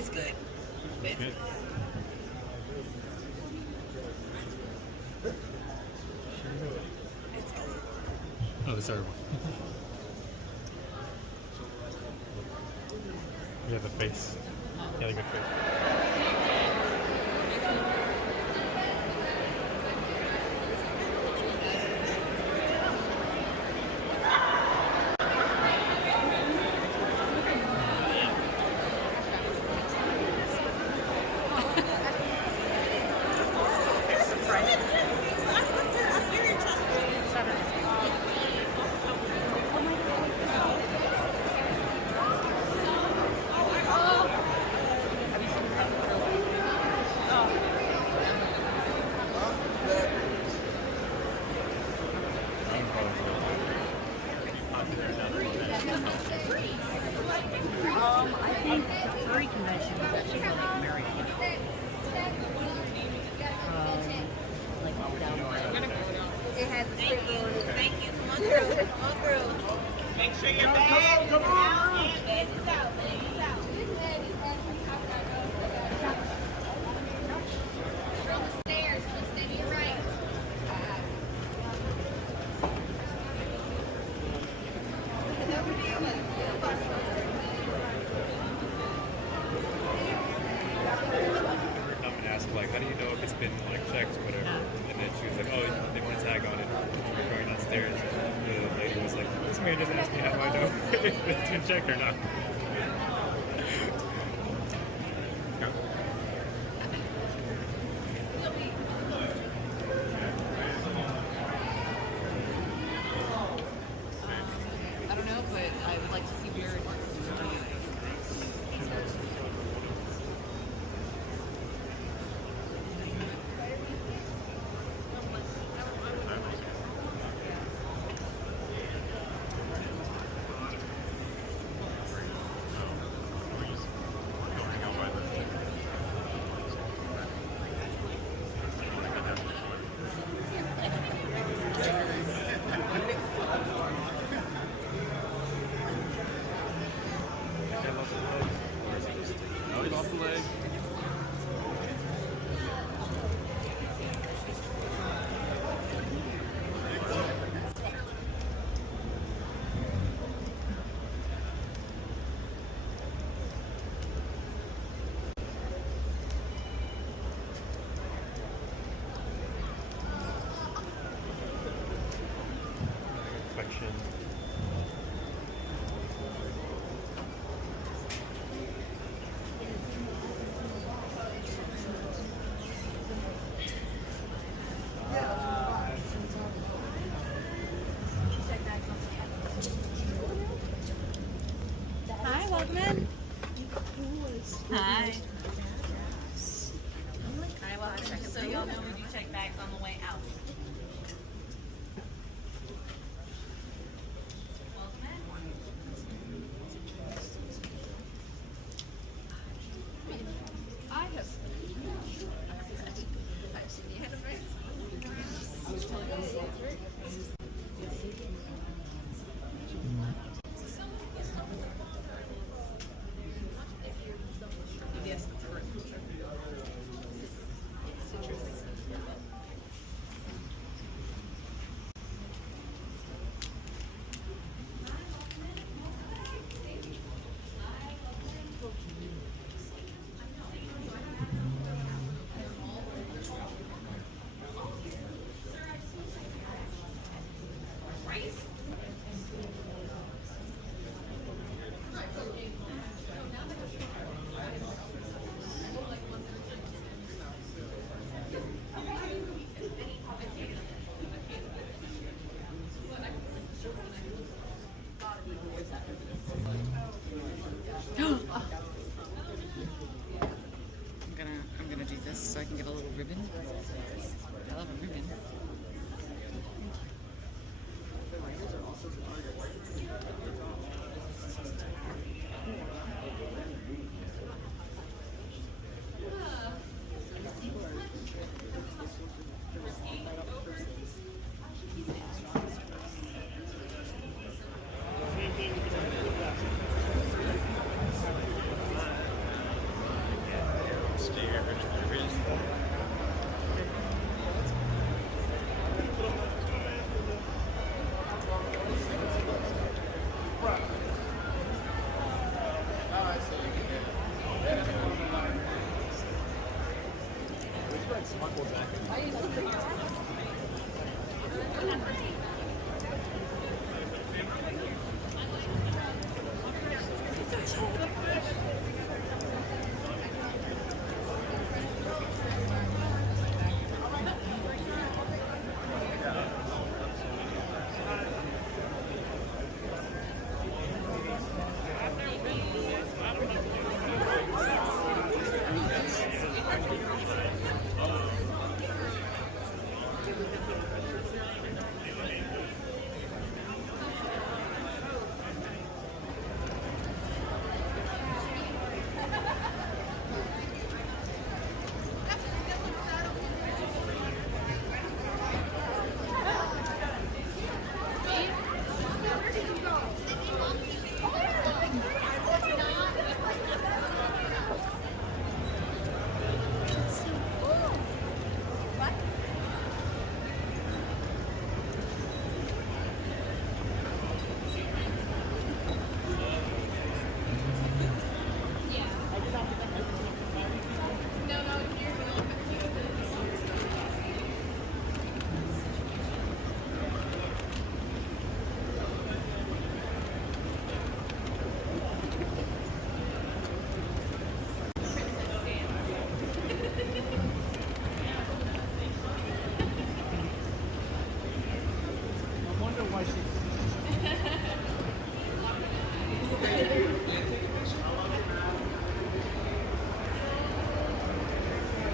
It's good. It's good. It's good. Oh, the third one. Yeah, the face. Yeah, the good face. I think the furry convention is actually like very like down It has a sticker on it. Thank you. Come on through. Come on through. Make sure your bag is out. Yeah, bag is out. Bag is out. From the stairs. Let's stay to your right. Come and ask, like, how do you know if it's been, like, checked or whatever? And then she was like, oh, they want a tag on it. We're going downstairs. The lady was like, this man just asked me how do I know if it's been checked or not. I don't know, but I would like to see beer. No, he lost the leg. Infection. Hi, welcome in. Hi. Hi, welcome. So y'all know we do check bags on the way out. I have. Yes, that's correct.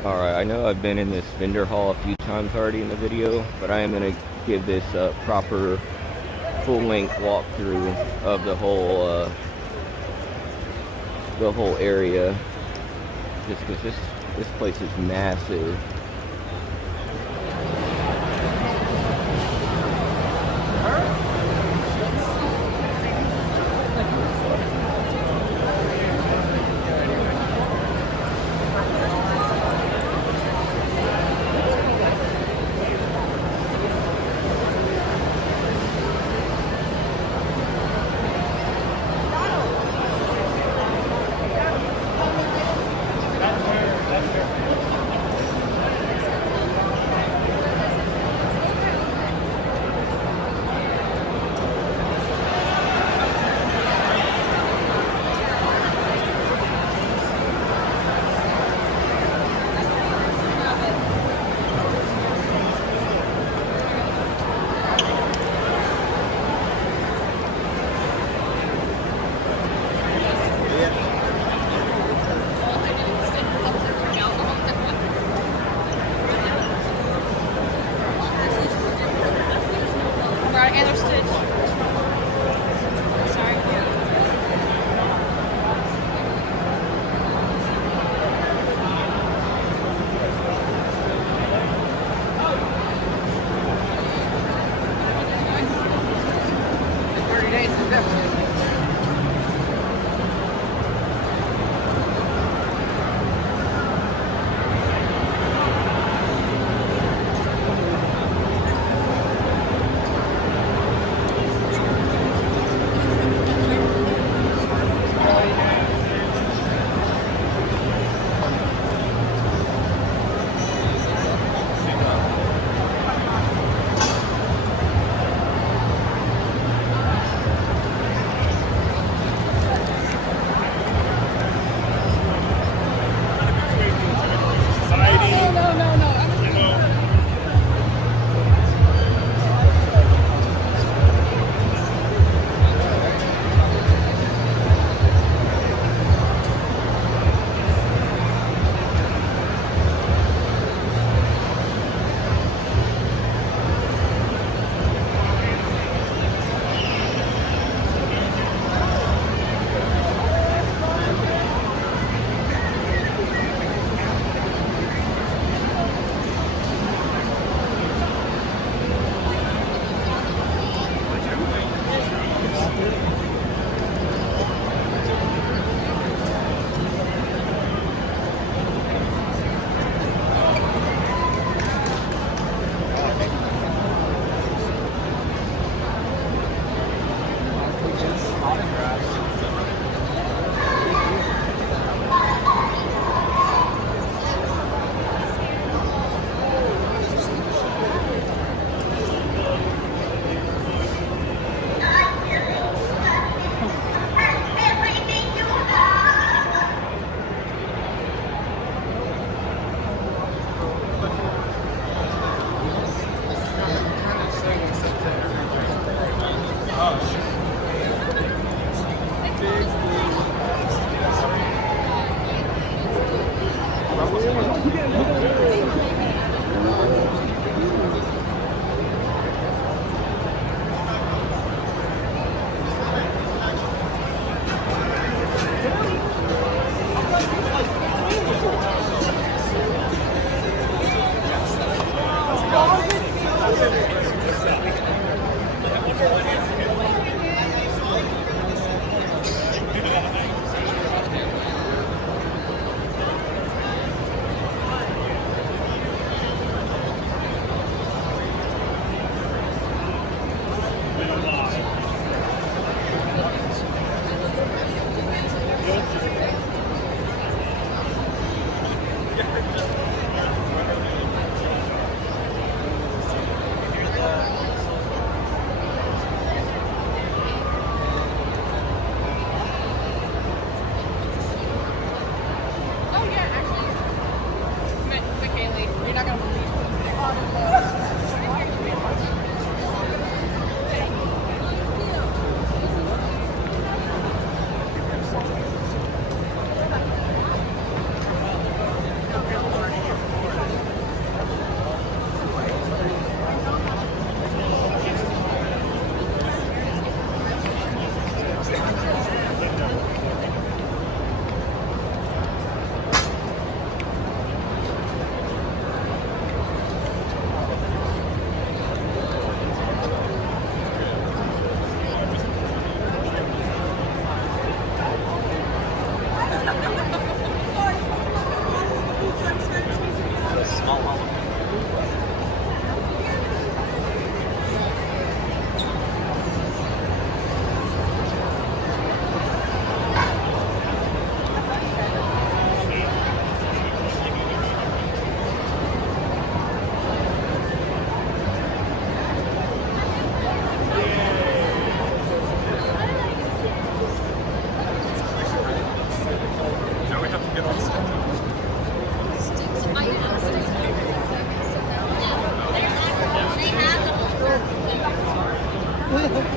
Alright, I know I've been in this vendor hall a few times already in the video, but I am going to give this a proper full-length walkthrough of the whole area, just because this place is massive.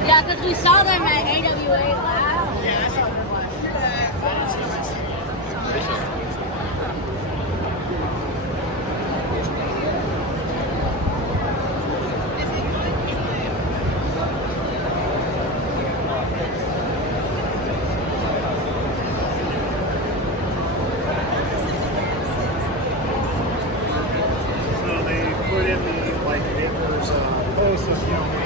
Yeah, because we saw them at AWA Live. Yeah, I saw her So they put in the, like, Emperor's post of, you know,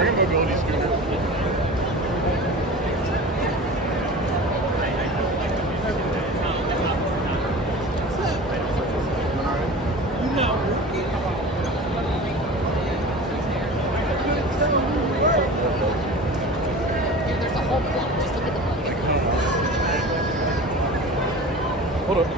Bring a mobility scooter. There's a whole block. Just look at the block. Hold up.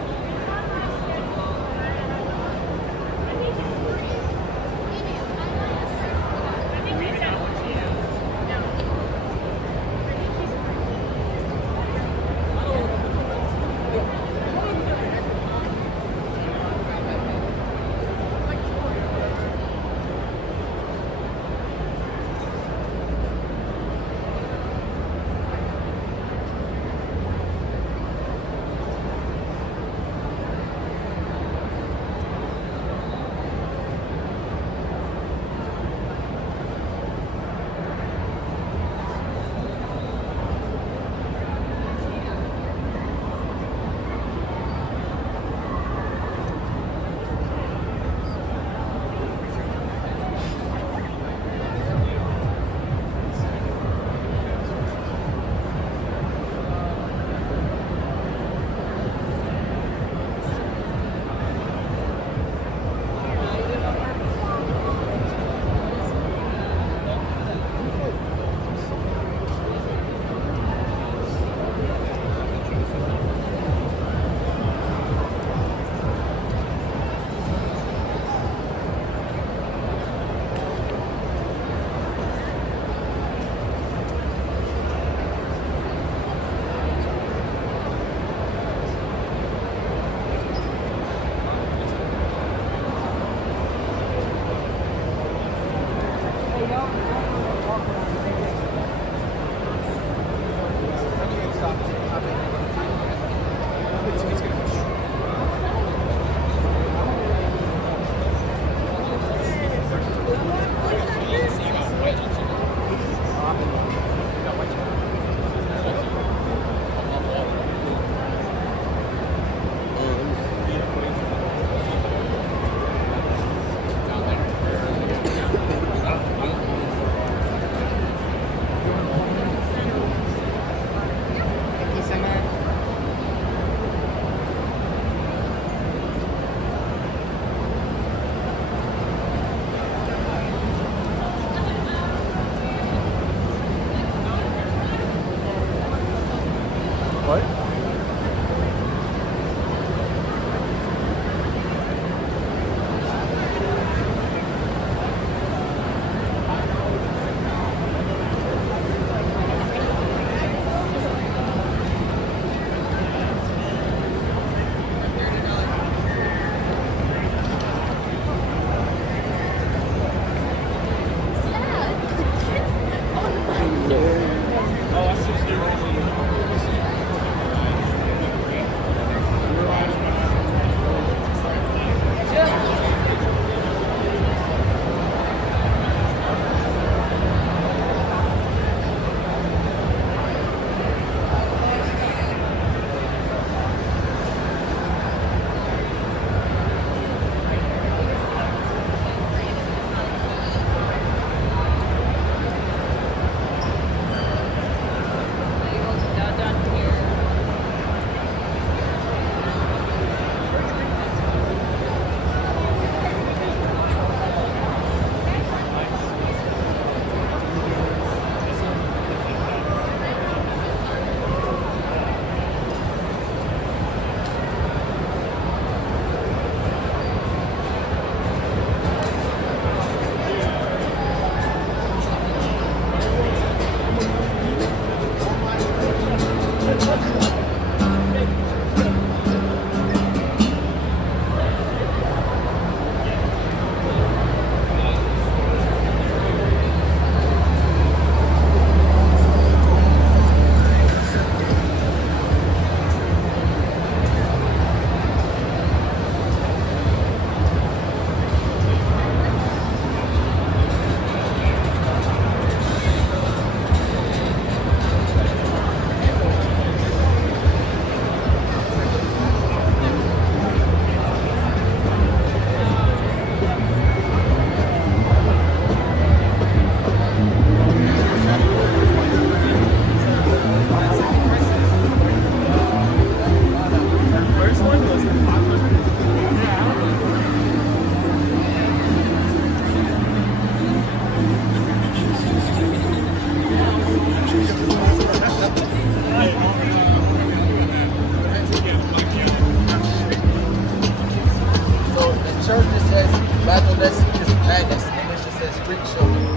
raffle that's just madness, and this just says street show.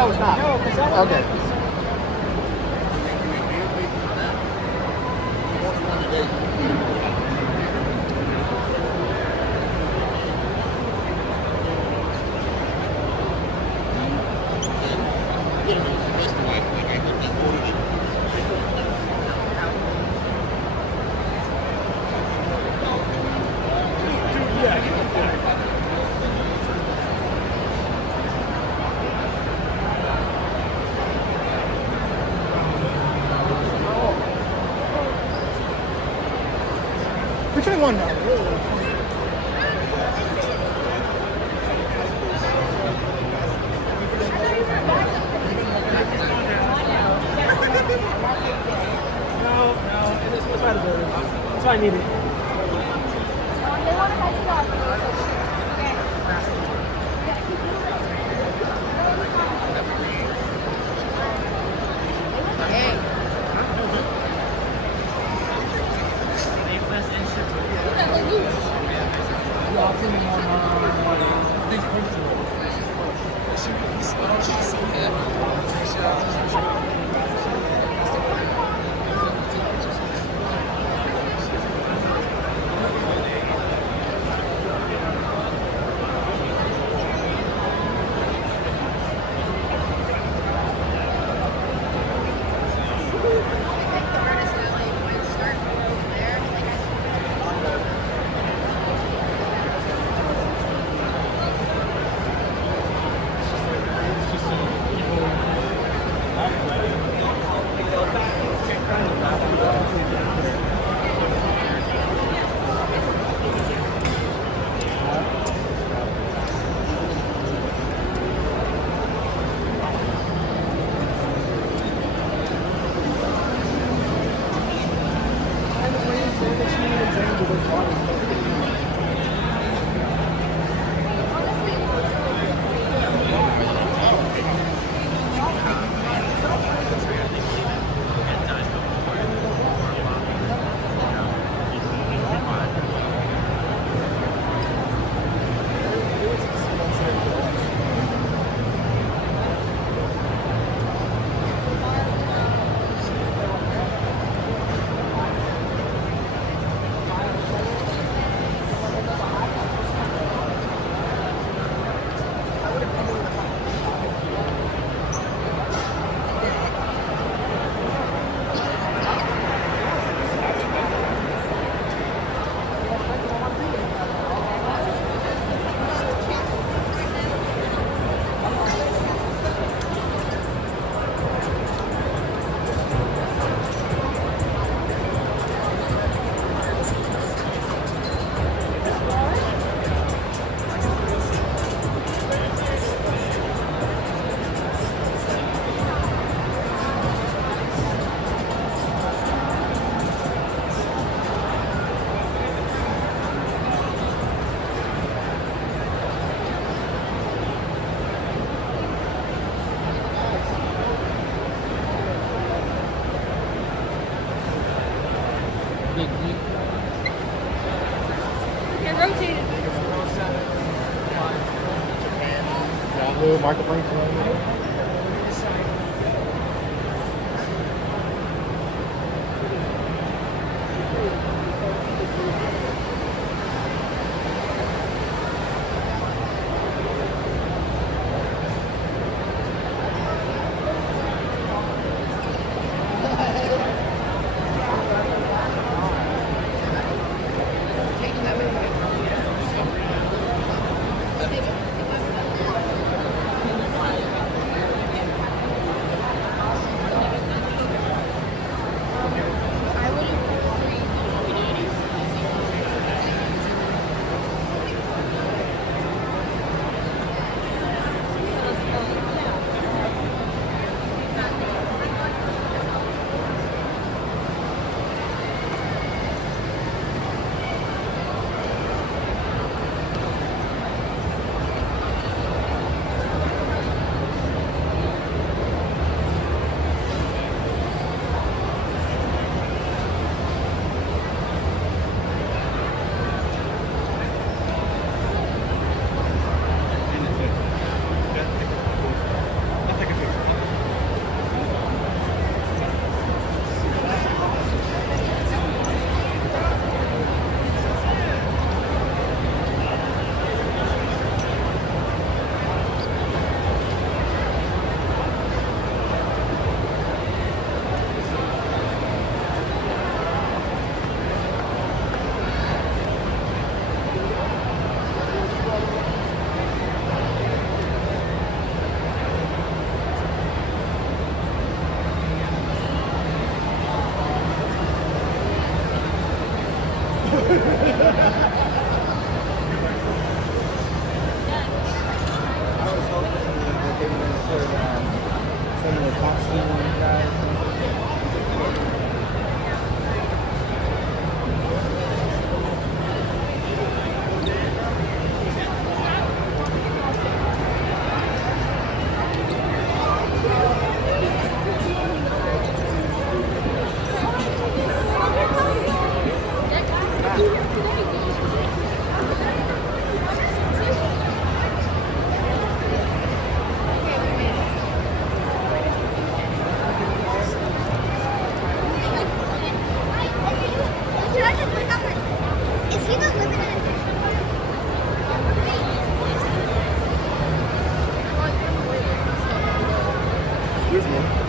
no, it's not. No, because that Okay. We're 21 now. No, it's by the building. That's why I need it. Market Frank. There's more.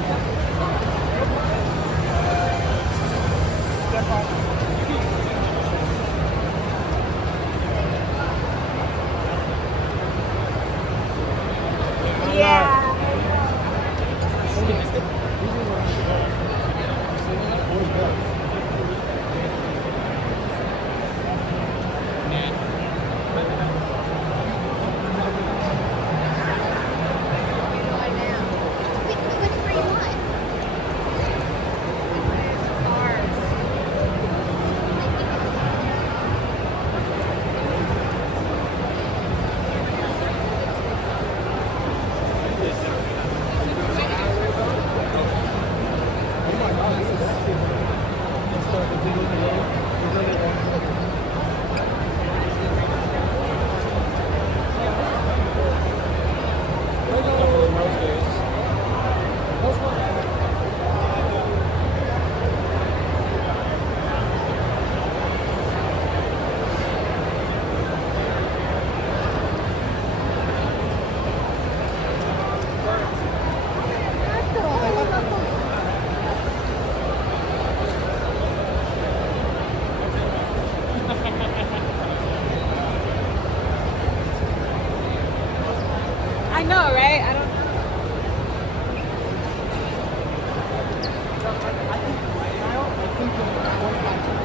I know, right? I don't.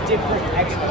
Different extra.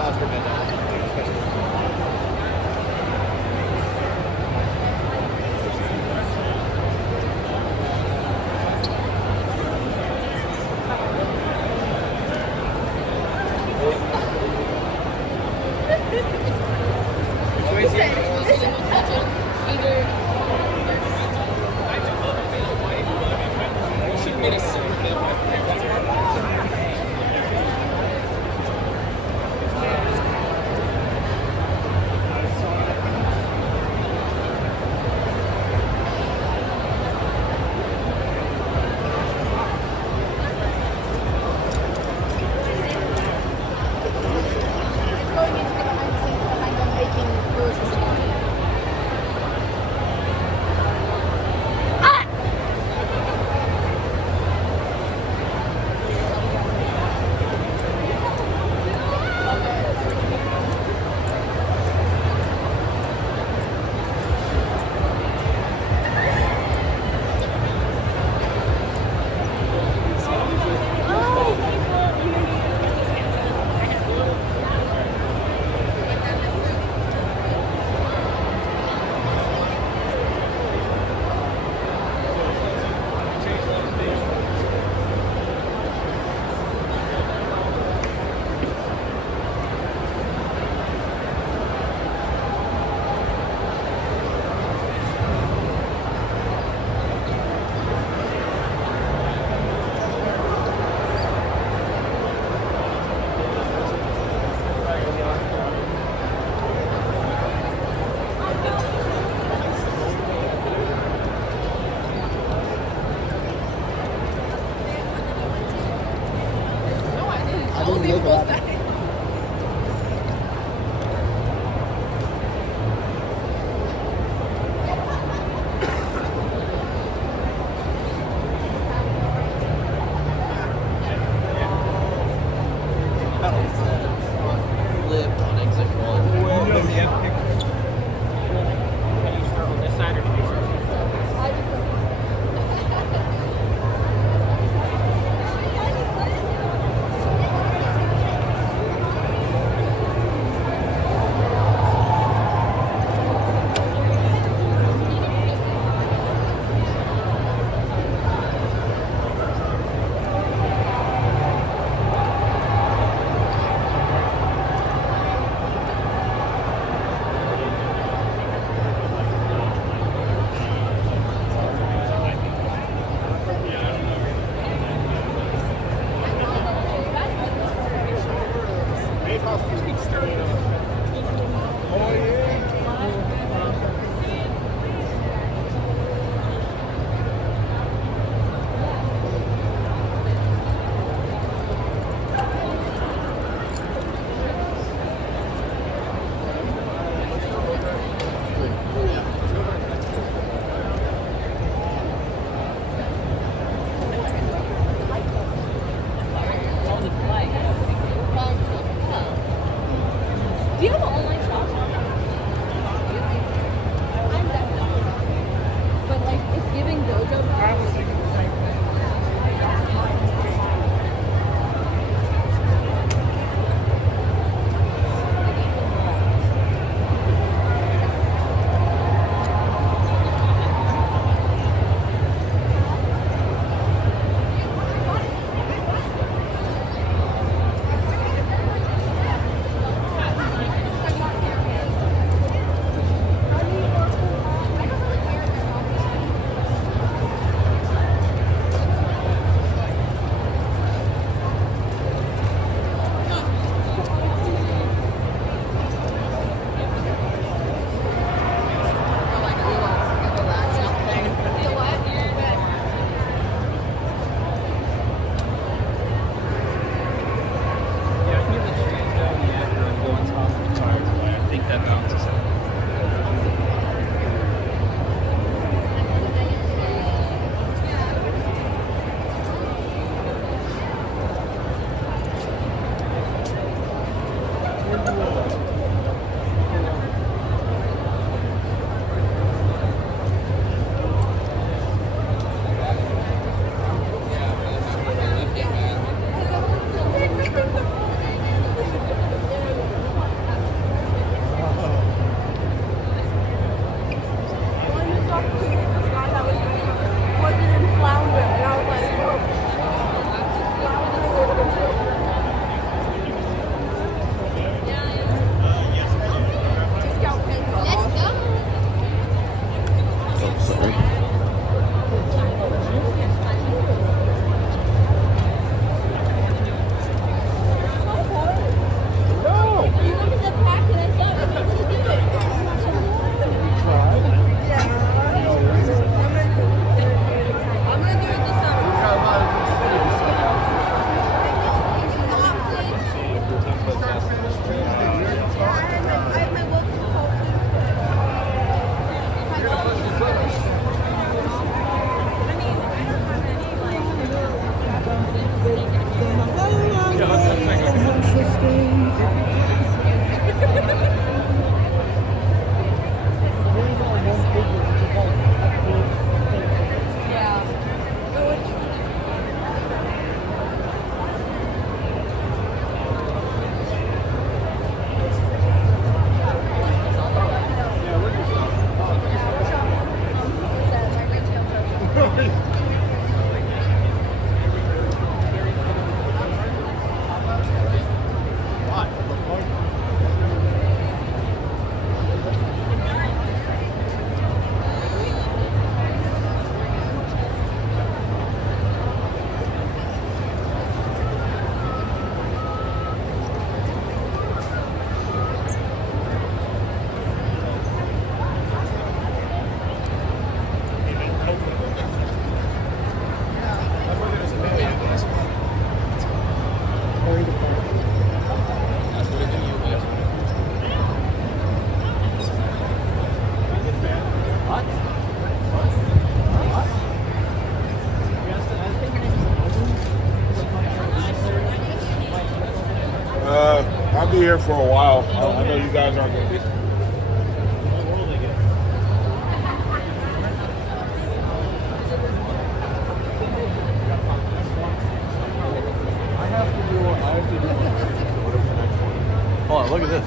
I'll be here for a while. I know you guys aren't going to be. Hold on, look at this.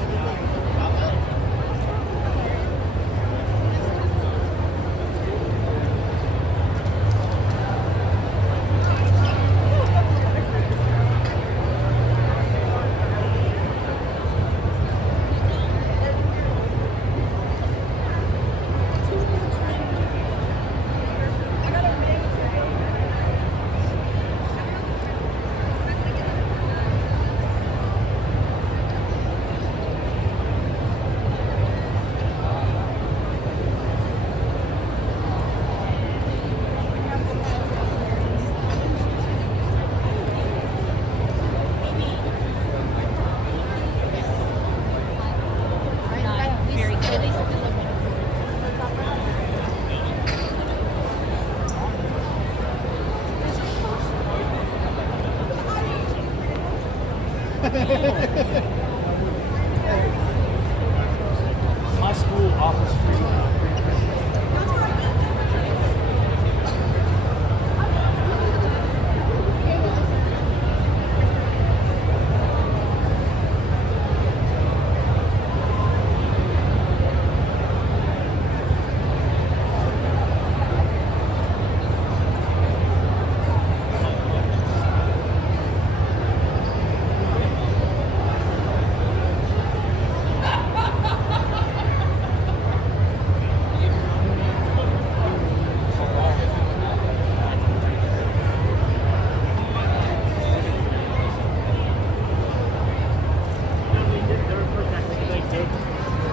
My school offers free.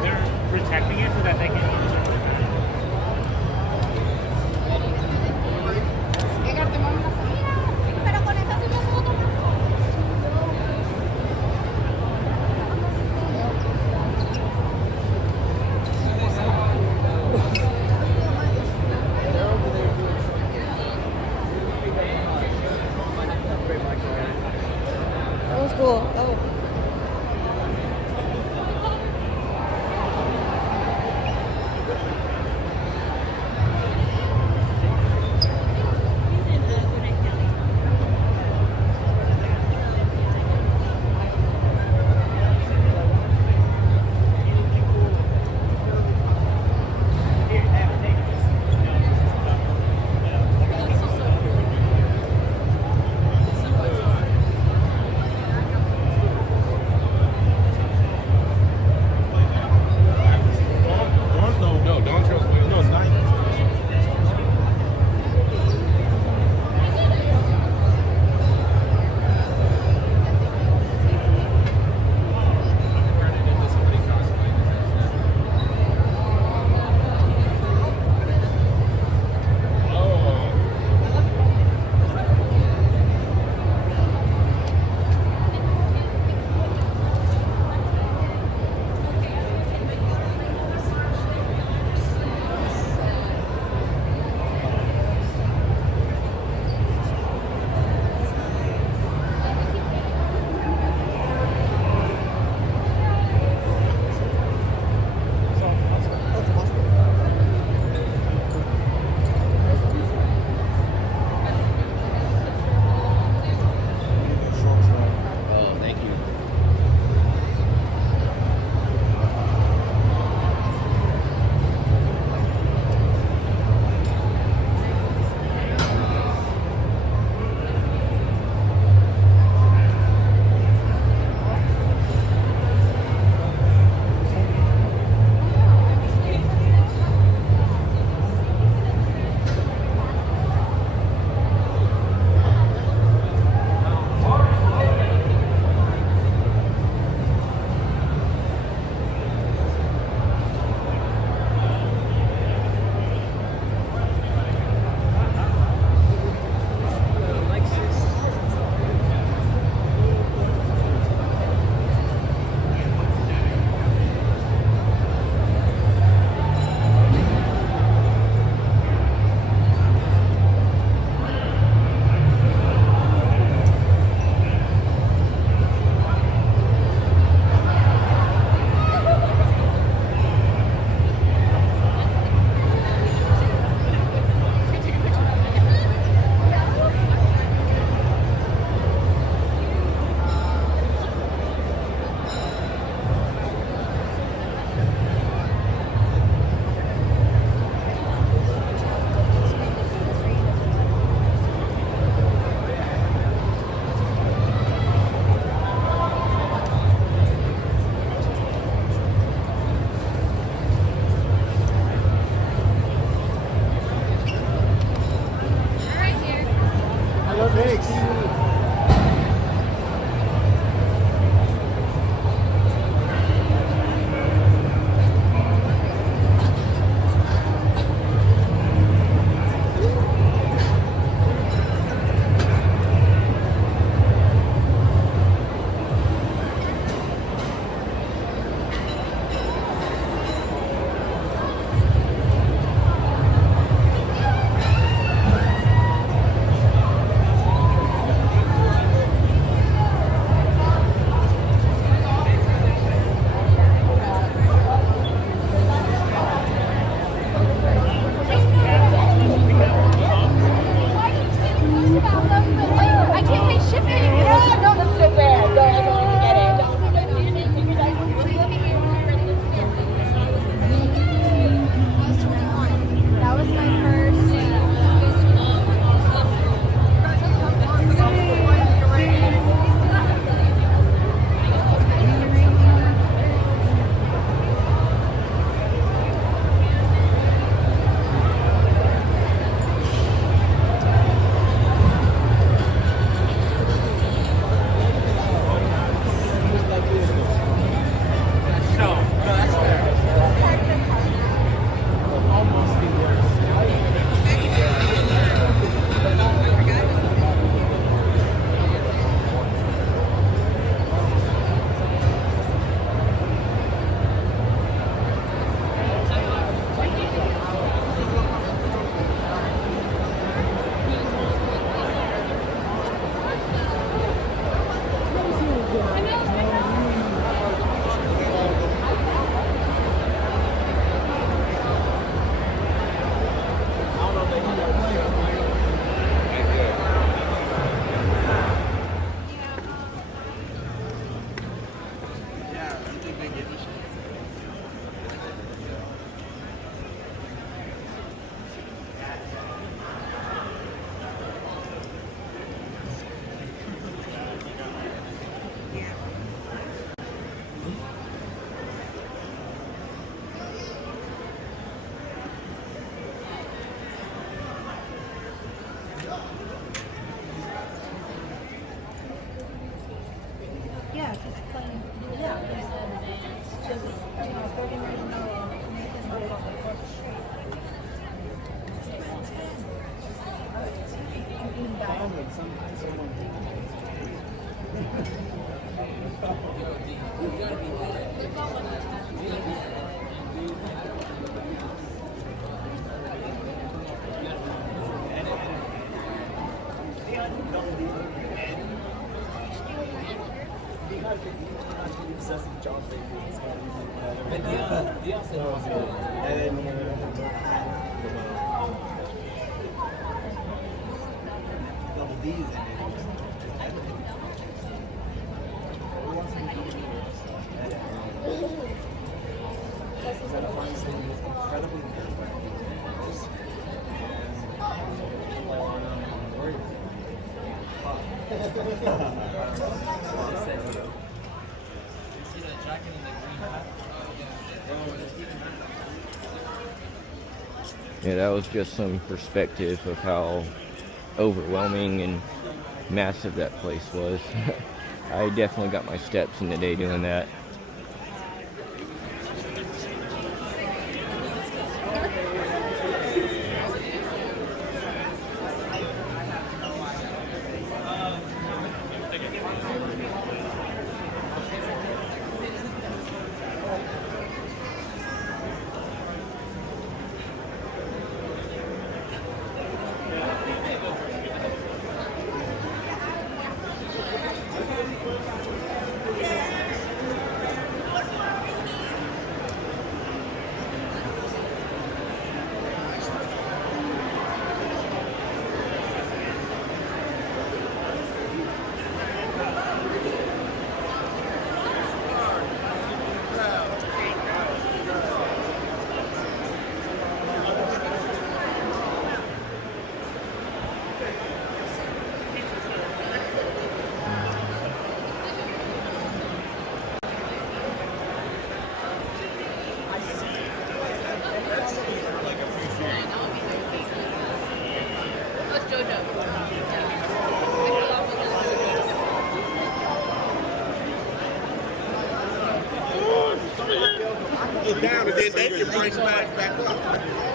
They're protecting it so that they can use it. Pero con esa sí me puedo tomar That was cool. Oh. Yeah, that was just some perspective of how overwhelming and massive that place was. I definitely got my steps in the day doing that. Get down and then they can bring back up.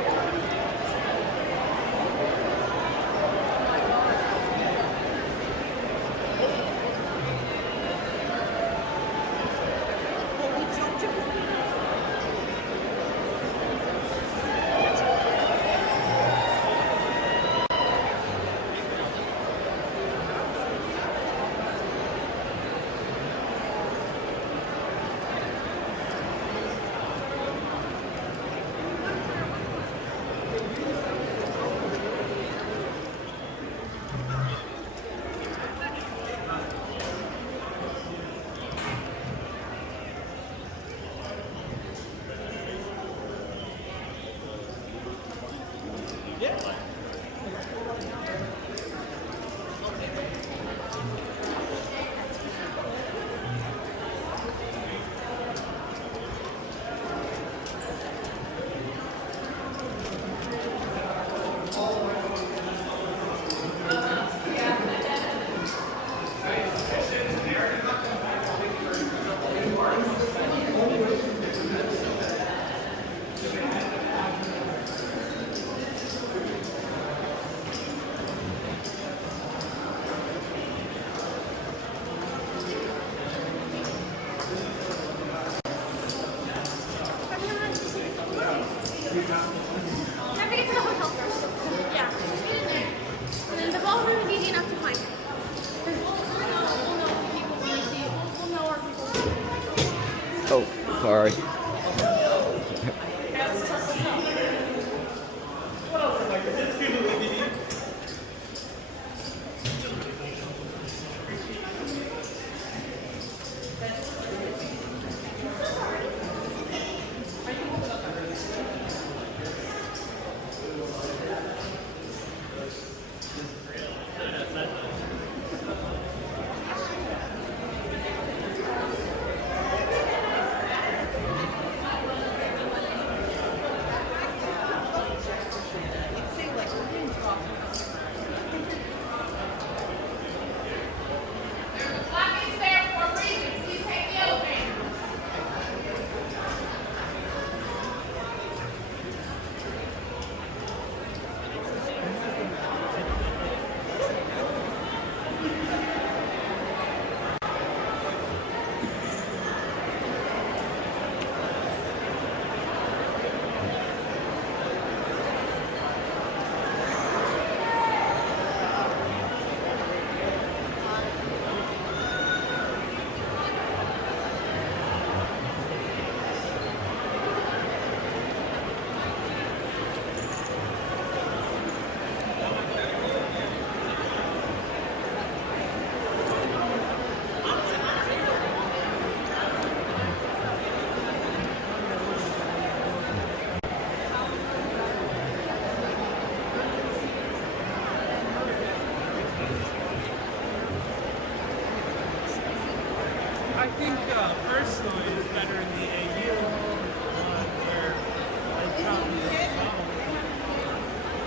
story is better in the AU, where like Trump is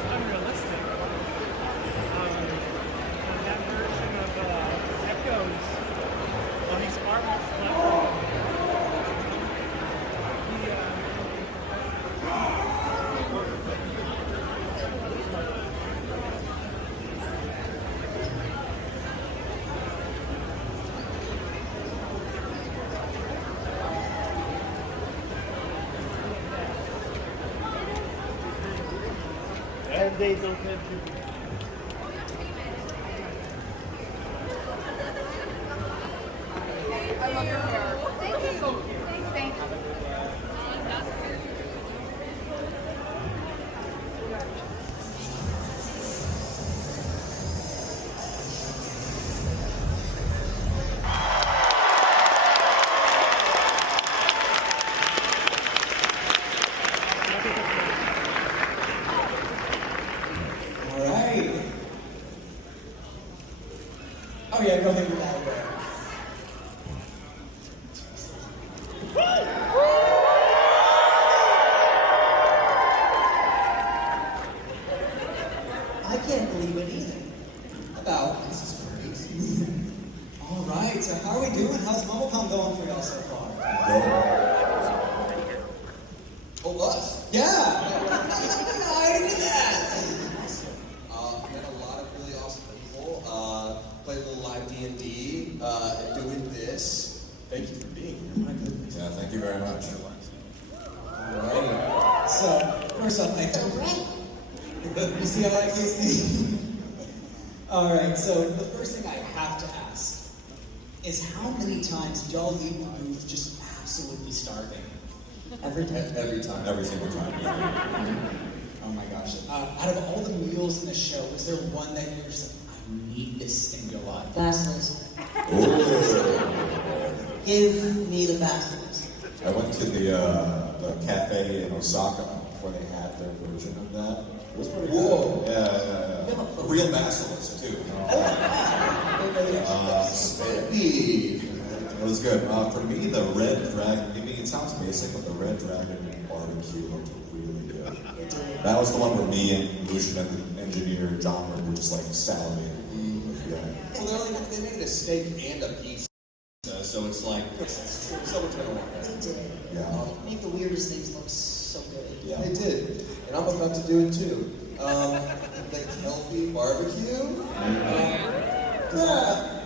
unrealistic. And that version of Echoes, well, he's far more clever. And they don't have to. I love your hair. Thank you. Thank you. Alright. Oh yeah, go ahead with that. I can't believe it either. About this is crazy. Alright, so how are we doing? How's Momocon going for y'all so far? Oh, us? Yeah! I did that! Met a lot of really awesome people. Played a little live D&D, and doing this. Thank you for being here. My goodness. Yeah, thank you very much. Alright. So, first off, I hope. You see how that gives me? Alright, so the first thing I have to ask is how many times did y'all leave the booth just absolutely starving? Every time. Every single time. Yeah. Oh my gosh. Out of all the meals in the show, was there one that you were just like, I need this in your life? Basilisk. Ooh. Give me the basilisk. I went to the cafe in Osaka where they had their version of that. It was pretty good. Yeah. A real basilisk too. Spiffy. It was good. For me, the red dragon. I mean, it sounds basic, but the red dragon barbecue looked really good. That was the one where me and Lucian and the engineer John were just like salivating. Yeah. Well, they made it a steak and a pizza, so it's like someone's gonna want that. They did. Yeah. Make the weirdest things look so good. Yeah. They did, and I'm about to do it too. The Kelpie barbecue.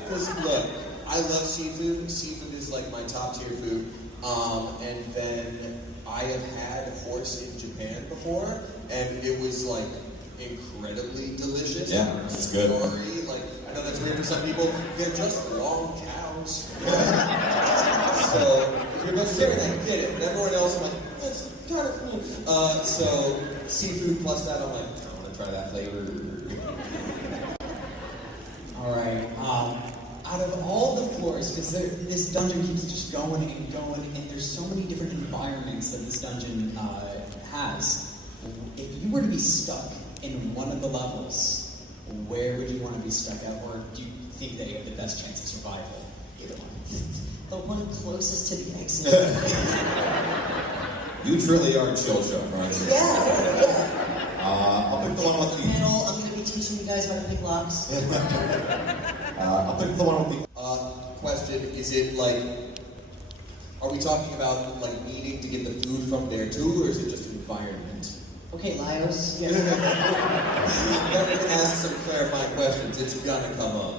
Because look, I love seafood. Seafood is like my top tier food. And then I have had horse in Japan before, and it was like incredibly delicious. Yeah, it's good. Sorry, like I know that's weird for some people. They're just long cows. So if you're vegetarian, I get it. But everyone else, I'm like, that's kind of cool. So seafood plus that, I'm like, I want to try that flavor. Alright, out of all the floors, because this dungeon keeps just going and going, and there's so many different environments that this dungeon has. If you were to be stuck in one of the levels, where would you want to be stuck at, or do you think that you have the best chance of survival? Either one. The one closest to the exit. You truly are chill show, aren't you? Yeah. I'll pick the one with the. Panel, I'm going to be teaching you guys how to pick locks. I'll pick the one with the. Question, is it like, are we talking about like needing to get the food from there too, or is it just environment? Okay, Lyos. Yeah. I'm going to ask some clarifying questions, it's gonna come up.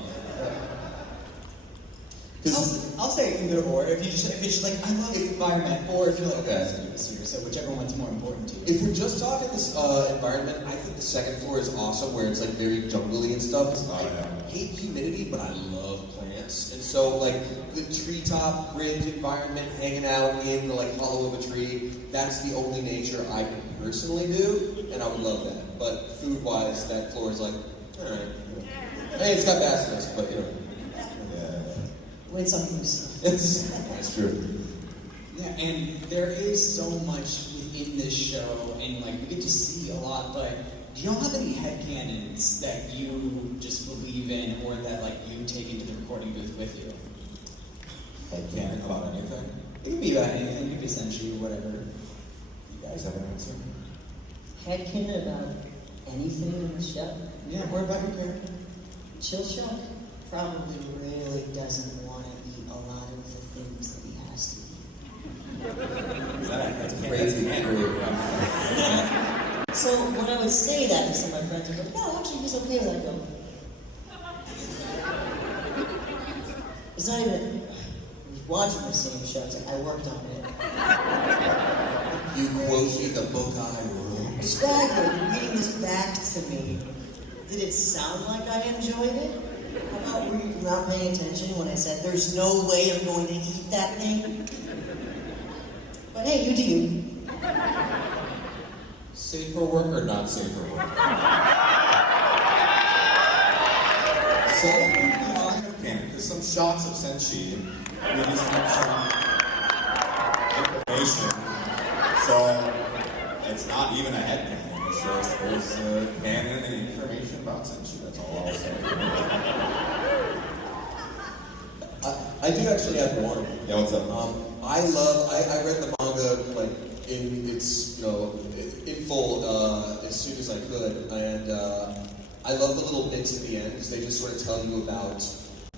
I'll say either or. If it's just like I love the environment, or if you're like, Okay. let's do this here. So whichever one's more important to you. If we're just talking this environment, I think the second floor is awesome, where it's like very jungly and stuff. Oh, yeah. I hate humidity, but I love plants, and so like the treetop bridge environment, hanging out in the like hollow of a tree. That's the only nature I can personally do, and I would love that. But food-wise, that floor is like, all right. Hey, it's got basilisk, but you know. Yeah. Win some, lose some. That's true. Yeah, and there is so much within this show, and like we get to see a lot, but do y'all have any headcanons that you just believe in, or that like you take into the recording booth with you? Headcanon about anything? It can be about anything. It could be senshi, whatever. You guys have an answer? Headcanon about anything in the show? Yeah, what about your character? Chill Chuck probably really doesn't want to eat a lot of the things that he has to eat. That's crazy. So when I would say that to some of my friends, I'd go, no, actually he's okay with that. I go, it's not even, watching the same show, it's like I worked on it. You quoted the book I wrote. Exactly, you're reading this back to me. Did it sound like I enjoyed it? How about were you not paying attention when I said, there's no way I'm going to eat that thing? But hey, you do you. Safe for work or not safe for work? So, line of canon, because some shots of senshi really have some information. So, it's not even a headcanon. It's just there's canon and information about senshi. That's all I'll say. I do actually have one. Yeah, what's up? I read the manga like in its in full as soon as I could, and I love the little bits at the end because they just sort of tell you about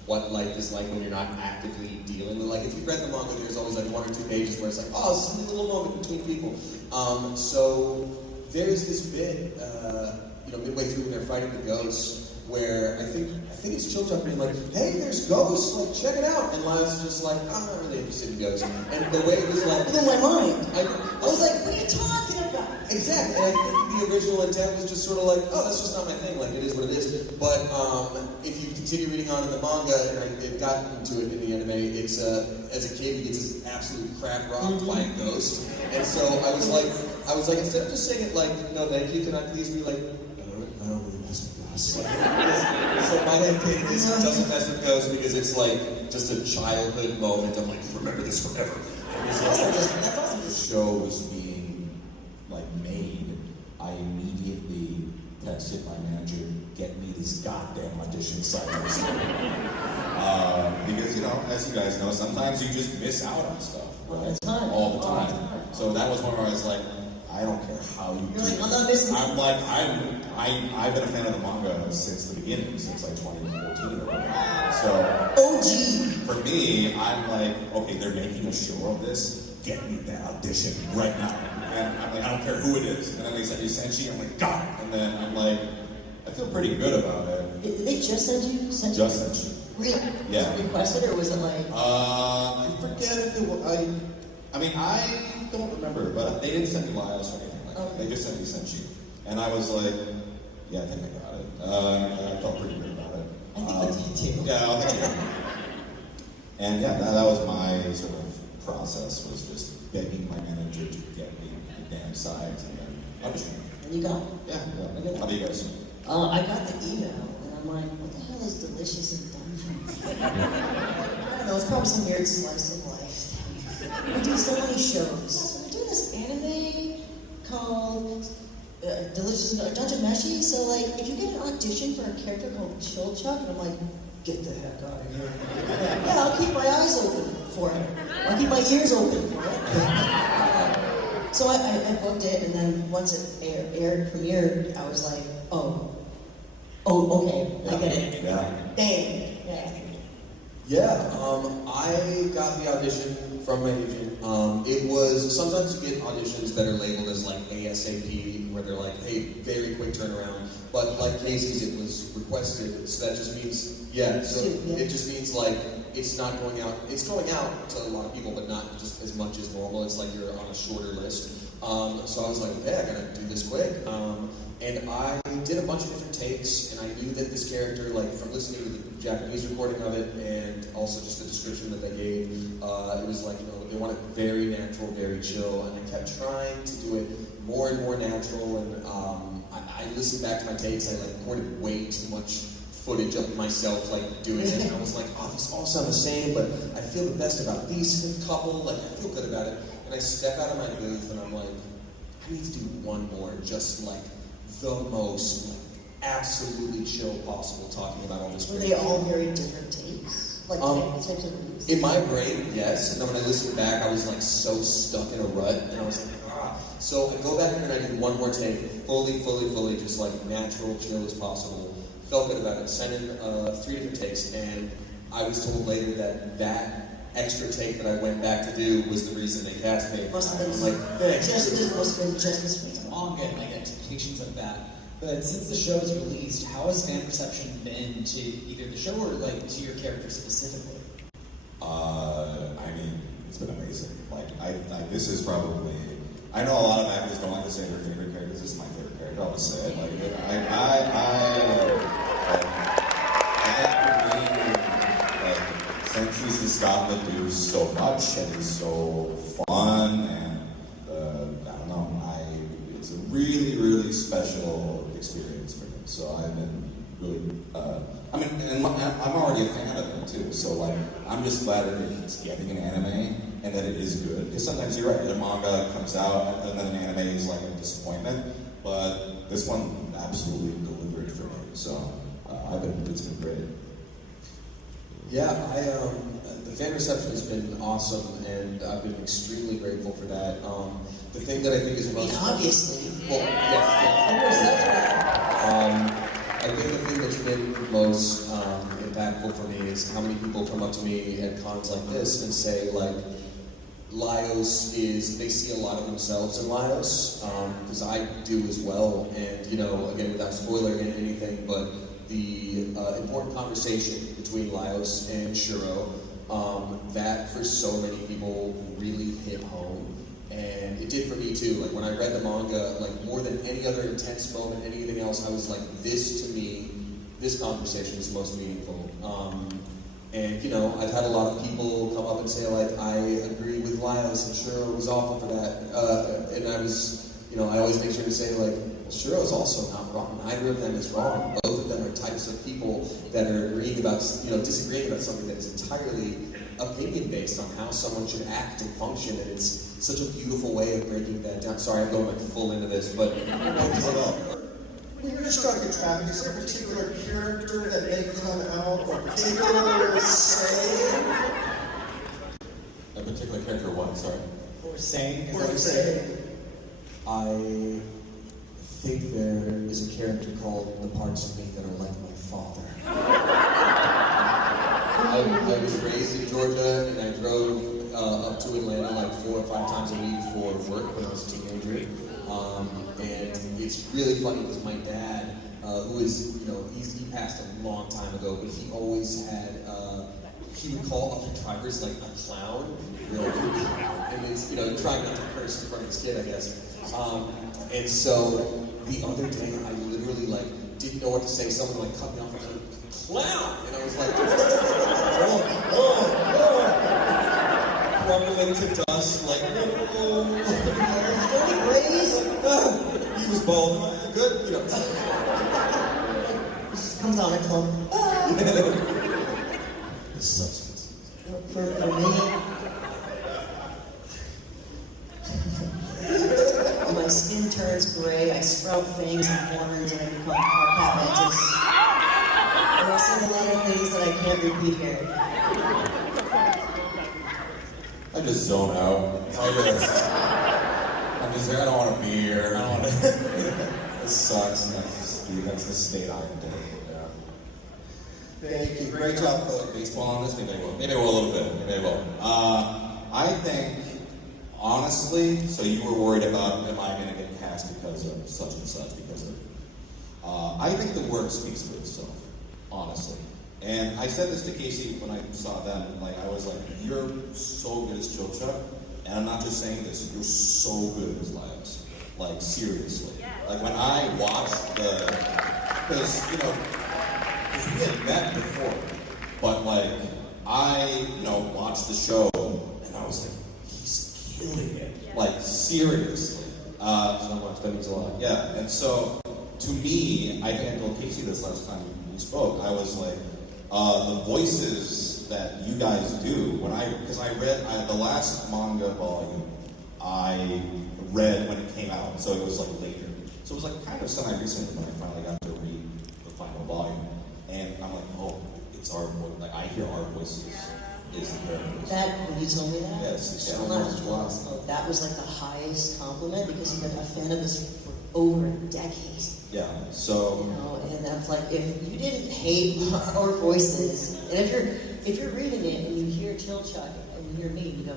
what life is like when you're not actively dealing with. Like if you've read the manga, there's always like 1 or 2 pages where it's like, oh, some little moment between people. So there's this bit, midway through when they're fighting the ghosts, where I think it's Chilchuck being like, hey, there's ghosts, like check it out. And Lila's just like, I'm not really interested in ghosts. And the way it was like, In my mind, I was like, what are you talking about? exactly. And I think the original intent was just sort of like, oh, that's just not my thing. Like it is what it is. But if you continue reading on in the manga, and they've gotten to it in the anime, it's as a kid he gets his absolute crap rocked by a ghost. And so I was like, instead of just saying it like, no, thank you, can I please be like, I don't really mess with ghosts. So my head thing is doesn't mess with ghosts because it's like just a childhood moment of like, remember this forever. That's awesome. The show was being like made. I immediately texted my manager, get me this goddamn audition cycles. Because as you guys know, sometimes you just miss out on stuff, right? All the time. So that was one where I was like, I don't care how you do it. I'm not missing. I'm like, I've been a fan of the manga since the beginning, since like 2014 or whatever. So, OG. for me, I'm like, okay, they're making a show of this. Get me that audition right now. And I'm like, I don't care who it is. And then they send you Senshi, I'm like, got it. And then I'm like, I feel pretty good about it. Did they just send you? Just Senshi. Really? Yeah. Was it requested or was it like? I forget if it was. I mean, I don't remember, but they didn't send me Lyos or anything like that. They just sent me Senshi. And I was like, yeah, I think I got it. I felt pretty good about it. I think I did too. Yeah, I think you. And yeah, that was my sort of process, was just begging my manager to get me the damn sides and then audition. And you got it? Yeah. How about you guys? I got the email and I'm like, what the hell is delicious in dungeons? I don't know, it's probably some weird slice of life. We do so many shows. We're doing this anime called Delicious Dungeon Meshi. So like, if you get an audition for a character called Chill Chuck, and I'm like, get the heck out of here. Yeah, I'll keep my eyes open for it. I'll keep my ears open for it. So I booked it, and then once it premiered, I was like, oh, okay, I get it. Yeah. Dang. Yeah. Yeah, I got the audition from my agent. It was, sometimes you get auditions that are labeled as like ASAP, where they're like, hey, very quick turnaround. But like Casey's, it was requested, so that just means, it just means like, it's not going out, it's going out to a lot of people, but not just as much as normal. It's like you're on a shorter list. So I was like, okay, I gotta do this quick. And I did a bunch of different takes, and I knew that this character, like from listening to the Japanese recording of it, and also just the description that they gave, it was like, they wanted very natural, very chill, and I kept trying to do it more and more natural, and I listened back to my takes, I like recorded way too much footage of myself like doing it, and I was like, oh, these all sound the same, but I feel the best about these couple, like I feel good about it, and I step out of my booth, and I'm like, I need to do one more, just like the most absolutely chill possible, talking about all this. Were they all very different takes? Like types of movies? In my brain, yes. And then when I listened back, I was like so stuck in a rut, and I was like, ah. So I go back there and I do one more take, fully, just like natural, chill as possible. Felt good about it. Sent in 3 different takes, and I was told later that extra take that I went back to do was the reason they cast me. Must have been like, must have been just this week's manga and like expectations of that. But since the show is released, how has fan perception been to either the show or like to your character specifically? I mean, it's been amazing. Like, this is probably. I know a lot of actors don't like to say their favorite characters. This is my favorite character. I'll just say it. Like, Sentries in Scotland do so much, and he's so fun, and I don't know. It's a really special experience for me. So I've been really. And I'm already a fan of him too. So like, I'm just glad that it's getting an anime and that it is good. Because sometimes you're right, the manga comes out and then an anime is like a disappointment. But this one absolutely delivered for me. So it's been great. Yeah, the fan reception has been awesome, and I've been extremely grateful for that. The thing that I think is the most obviously. Well, yes, I think the thing that's been most impactful for me is how many people come up to me at cons like this and say, like, Laios they see a lot of themselves in Laios, because I do as well, and, you know, again, without spoiling anything, but the important conversation between Laios and Shuro, that for so many people really hit home. And it did for me too. Like when I read the manga, like more than any other intense moment, anything else, I was like, this to me, this conversation was most meaningful. And you know, I've had a lot of people come up and say like, I agree with Laios and Shuro was awful for that. And I was, you know, I always make sure to say like, well, Shuro is also not wrong. Neither of them is wrong. Both of them are types of people that are agreeing about, you know, disagreeing about something that is entirely opinion based on how someone should act and function, and it's such a beautiful way of breaking that down. Sorry, I'm going like full into this, but when you're just trying to get traffic, is there a particular character that may come out, or a particular saying? A particular character what? Sorry. Or saying? Or saying? I think there is a character called the parts of me that are like my father. I was raised in Georgia, and I drove up to Atlanta like 4 or 5 times a week for work when I was a teenager. And it's really funny because my dad, who is, you know, he passed a long time ago, but he always had, he would call other drivers like a clown, you know, and it's, you know, trying not to curse in front of his kid, I guess. And so the other day, I literally like didn't know what to say. Someone like cut me off and said, "Clown," and I was like, crumbling to dust, like, he was bald. Good, you know. Just comes out like club. Substance. For me, my skin turns gray, I sprout fangs and horns, and I become carcaventus. And I say a lot of things that I can't repeat here. I just zone out. I'm just there. I don't want to be here. I don't want to. This sucks. That's the state I'm in. Yeah. Thank you. Great job, Philip. Baseball on this? Maybe I will. Maybe I will a little bit. Maybe I will. I think, honestly, so you were worried about, am I going to get cast because of such and such, because of... I think the work speaks for itself, honestly. And I said this to Casey when I saw them, like, I was like, you're so good as Chilcha, and I'm not just saying this, you're so good as Laios. Like, seriously. Like, when I watched because, you know, because we had met before, but, like, I, you know, watched the show, and I was like, he's killing it. Like, seriously. So much, that means a lot. Yeah, and so, to me, I think I told Casey this last time we spoke, I was like, the voices that you guys do, because I read, the last manga volume, I read when it came out, so it was like later. So it was like kind of semi-recent when I finally got to read the final volume. And I'm like, oh, it's our voice, like I hear our voices is the characters. That, when you told me that, Yes, so yeah, much. that's wild. Oh, that was like the highest compliment because you've been a fan of this for over a decade. Yeah, so You know, and that's like if you didn't hate our voices, and if you're reading it and you hear Chill Chuck and you hear me, you go.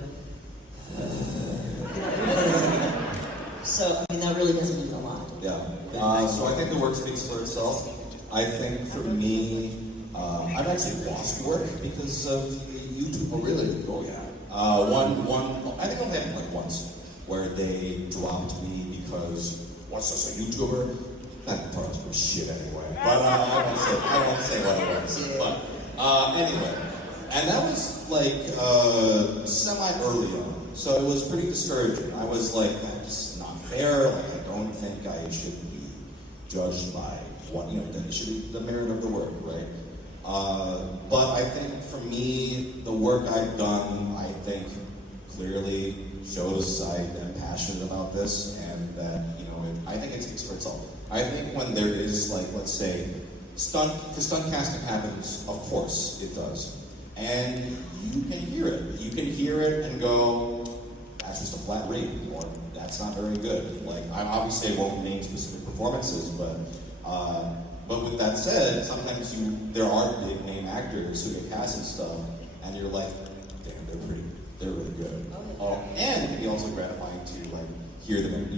So I mean that really doesn't mean a lot. yeah. So I think the work speaks for itself. I think for me, I've actually lost work because of YouTube. Oh, really? Oh yeah. I think I only happened like once, where they dropped me because what's this, a YouTuber? That part was shit anyway. But I won't say what it was. But anyway, and that was like semi-early on, so it was pretty discouraging. I was like, that's not fair. Like I don't think I should be judged by what that should be the merit of the work, right? But I think for me, the work I've done, I think clearly shows I am passionate about this, and that I think it speaks for itself. I think when there is like, let's say, stunt casting happens, of course it does, and you can hear it. You can hear it and go, that's just a flat rate, or that's not very good. Like I obviously won't name specific performances, but with that said, sometimes there are big name actors who get cast and stuff, and you're like, damn, they're really good. And it can be also gratifying to like hear them.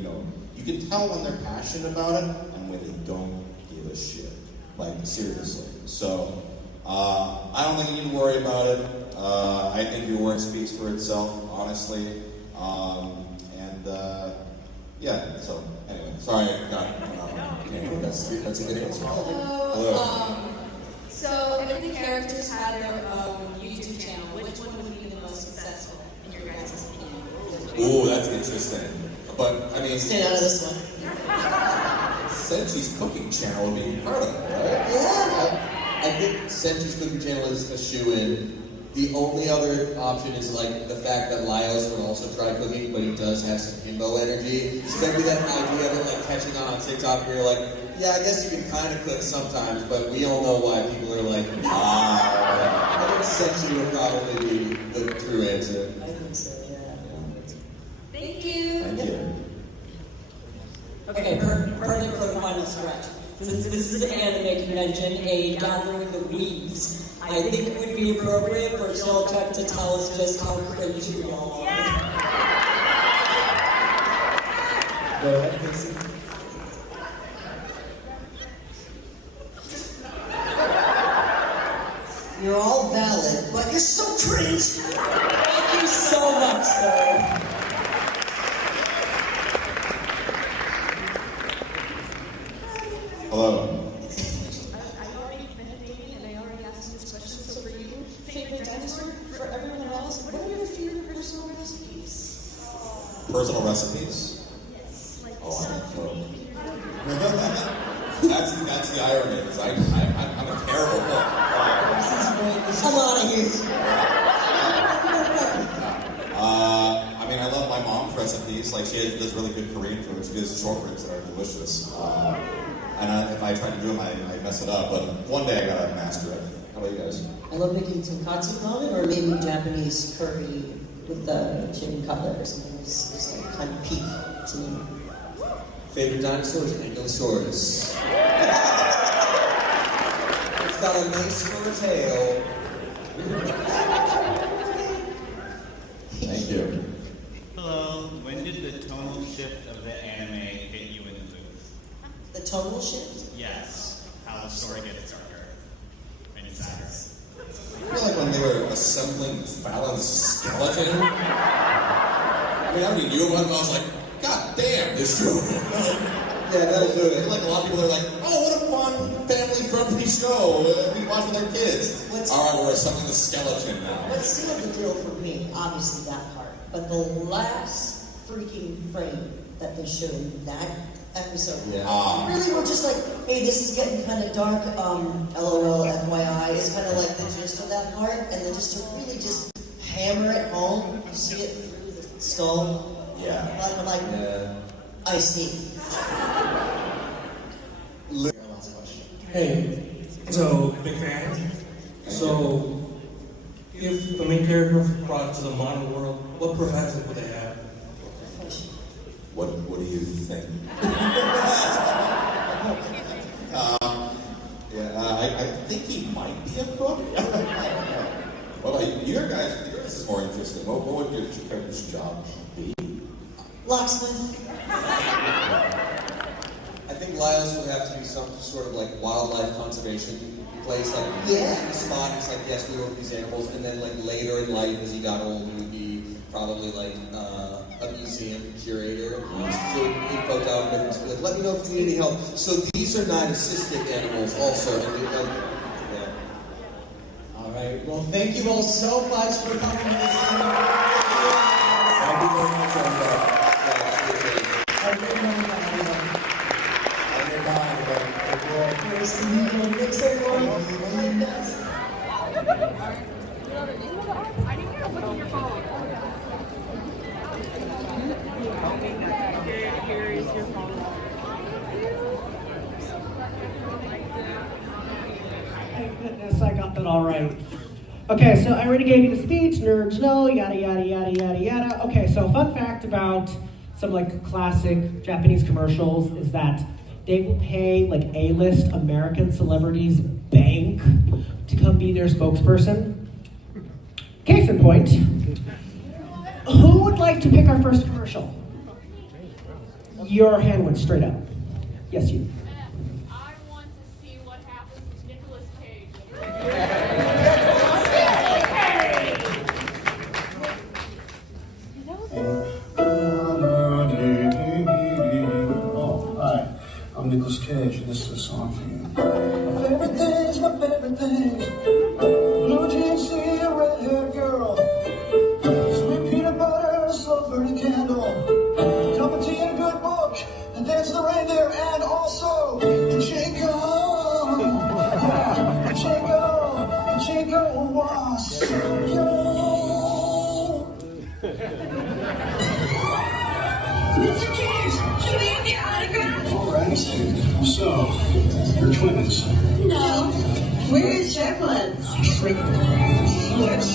You can tell when they're passionate about it and when they don't give a shit. Like seriously. So I don't think you need to worry about it. I think your work speaks for itself, honestly. Yeah. So anyway, sorry I got That's a good answer. Hello. So if the characters had their own YouTube channel, which one would be the most successful in your guys' opinion? Ooh, that's interesting. But I mean, Stay out of this one. Senchi's cooking channel would be incredible, right? Yeah. I think Senchi's cooking channel is a shoo-in. The only other option is like the fact that Lyos would also try cooking, but he does have some himbo energy. So maybe that idea of it like catching on TikTok where you're like, yeah, I guess you can kind of cook sometimes, but we all know why people are like, I think Senchi would probably be the true answer. I think so, yeah. Thank you. Thank you. Okay, perfect for the final stretch. Since this is an anime convention, a gathering of the weebs, I think it would be appropriate for Chill Chuck to tell us just how cringe we all are. Go ahead, Casey. You're all valid, but you're so cringe! Thank you so much, sir. Hello. I already meditated and I already asked this question. So for you, favorite dinosaur? For everyone else, what are your favorite personal recipes? Personal recipes? Yes. Like Oh, that's the irony, because I'm a terrible cook. Come out of here. I mean, I love my mom's recipes. Like, she does really good Korean food. She does short ribs that are delicious. And if I try to do them, I mess it up. But one day I gotta master it. How about you guys? I love making tonkatsu ramen or maybe Japanese curry with the chicken cutlet or something. It's just like kind of peak to me. Favorite dinosaur is Ankylosaurus. It's got a nice fur tail. Thank you. Hello. When did the tonal shift of the anime hit you in the booth? The tonal shift? Yes. How the story gets darker and sadder. I feel like when they were assembling Fallon's skeleton, I mean, I already knew about it, but I was like, God damn, this show. Yeah, that'll do it. Like a lot of people are like, oh, what a fun family-friendly show. We watch with their kids. All right, we're assembling the skeleton now. What sealed the deal for me, obviously that part, but the last freaking frame that they showed in that episode, really were just like, hey, this is getting kind of dark, LOL, FYI, is kind of like the gist of that part, and then just to really just hammer it home, you see it through the skull. Yeah. I'm like, I see. Hey, so big fan. So If the main character was brought to the modern world, what profession would they have? What do you think? I think he might be a cook. Well, your guys is more interesting. What would your character's job be? Locksmith. I think Lyle's would have to be some sort of like wildlife conservation place. Like, yeah, spot. It's like, yes, we work with these animals. And then like later in life, as he got older, he would be probably like a museum curator. So he'd poke out and be like, let me know if you need any help. So these are not assisted animals also. And yeah. All right. Well, thank you all so much for coming to this evening. Thank you very much, everybody. Have a good night, everyone. Have a good night, everybody. First, thanks everyone. Here is your phone. Thank goodness I got that all right. Okay, so I already gave you the speech, nerds know, yada, yada, yada, yada, yada. Okay, so fun fact about some like classic Japanese commercials is that they will pay like A-list American celebrities bank to come be their spokesperson. Case in point, who would like to pick our first commercial? Your hand went straight up. Yes, you. I want to see what happens with Nicolas Cage. Oh, hi. I'm Nicolas Cage, and this is a song for you. My favorite things, my favorite things. Blue jeans, see a red-haired girl. Sweet peanut butter, a slow burning candle. Cup of tea and a good book. And dance the reindeer, and also Chico. Yeah, Chico was Mr. Cage, can we have your autograph? All right. So, you're twins. No. Where is triplets? Triplets.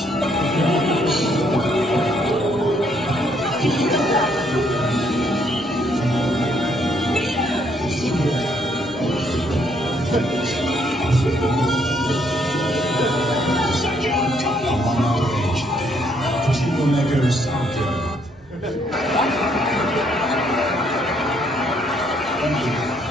Chico maker sound good.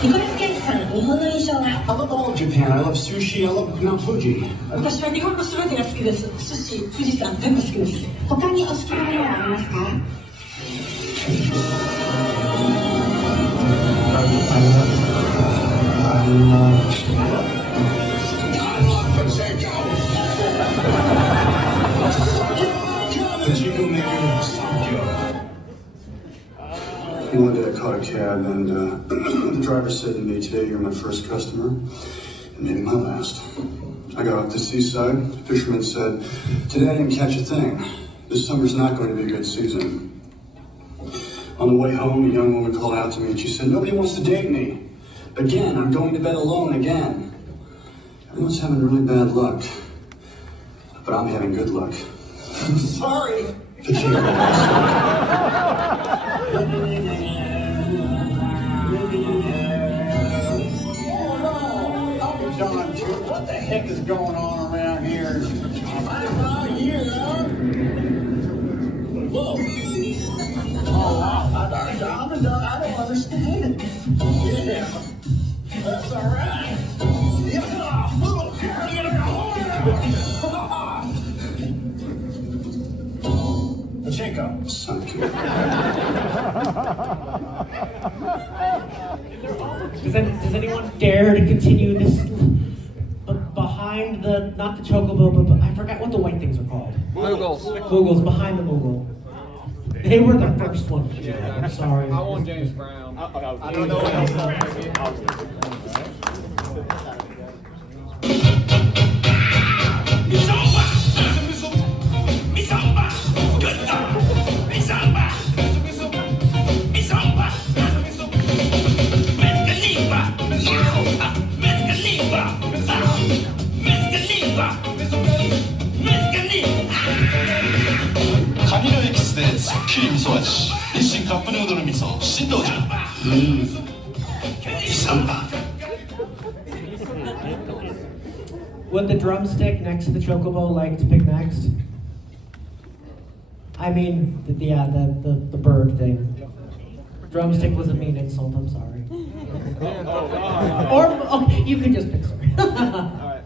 ニコラス・ケイジさん、日本の印象は I love all of Japan. I love sushi. I love Mount Fuji. 私は日本の全てが好きです。寿司、富士山、全部好きです。他にお好きなものはありますか The Chico maker sound good. One day I caught a cab and the driver said to me, today you're my first customer and maybe my last. I got off the seaside. The fisherman said, today I didn't catch a thing. This summer's not going to be a good season. On the way home, a young woman called out to me and she said, nobody wants to date me. Again, I'm going to bed alone again. Everyone's having really bad luck, but I'm having good luck. Sorry. The Chico John, what the heck is going on around here? I'm out here, huh? Whoa. Oh, I don't understand. Yeah, that's all right. Yeah, little girl, get her Chico. Does anyone dare to continue this behind the, not the chocobo, but I forgot what the white things are called. Moogles. Moogles, behind the Moogle. They were the first one. I'm sorry. I want James Brown. I don't know what else. Miss Khalifa. きり味噌味日清カップヌードル味噌新道場Would the drumstick next to the chocobo like to pick next? I mean, the bird thing. Drumstick was a mean insult, I'm sorry. Or, okay, you can just pick, sorry. Alright,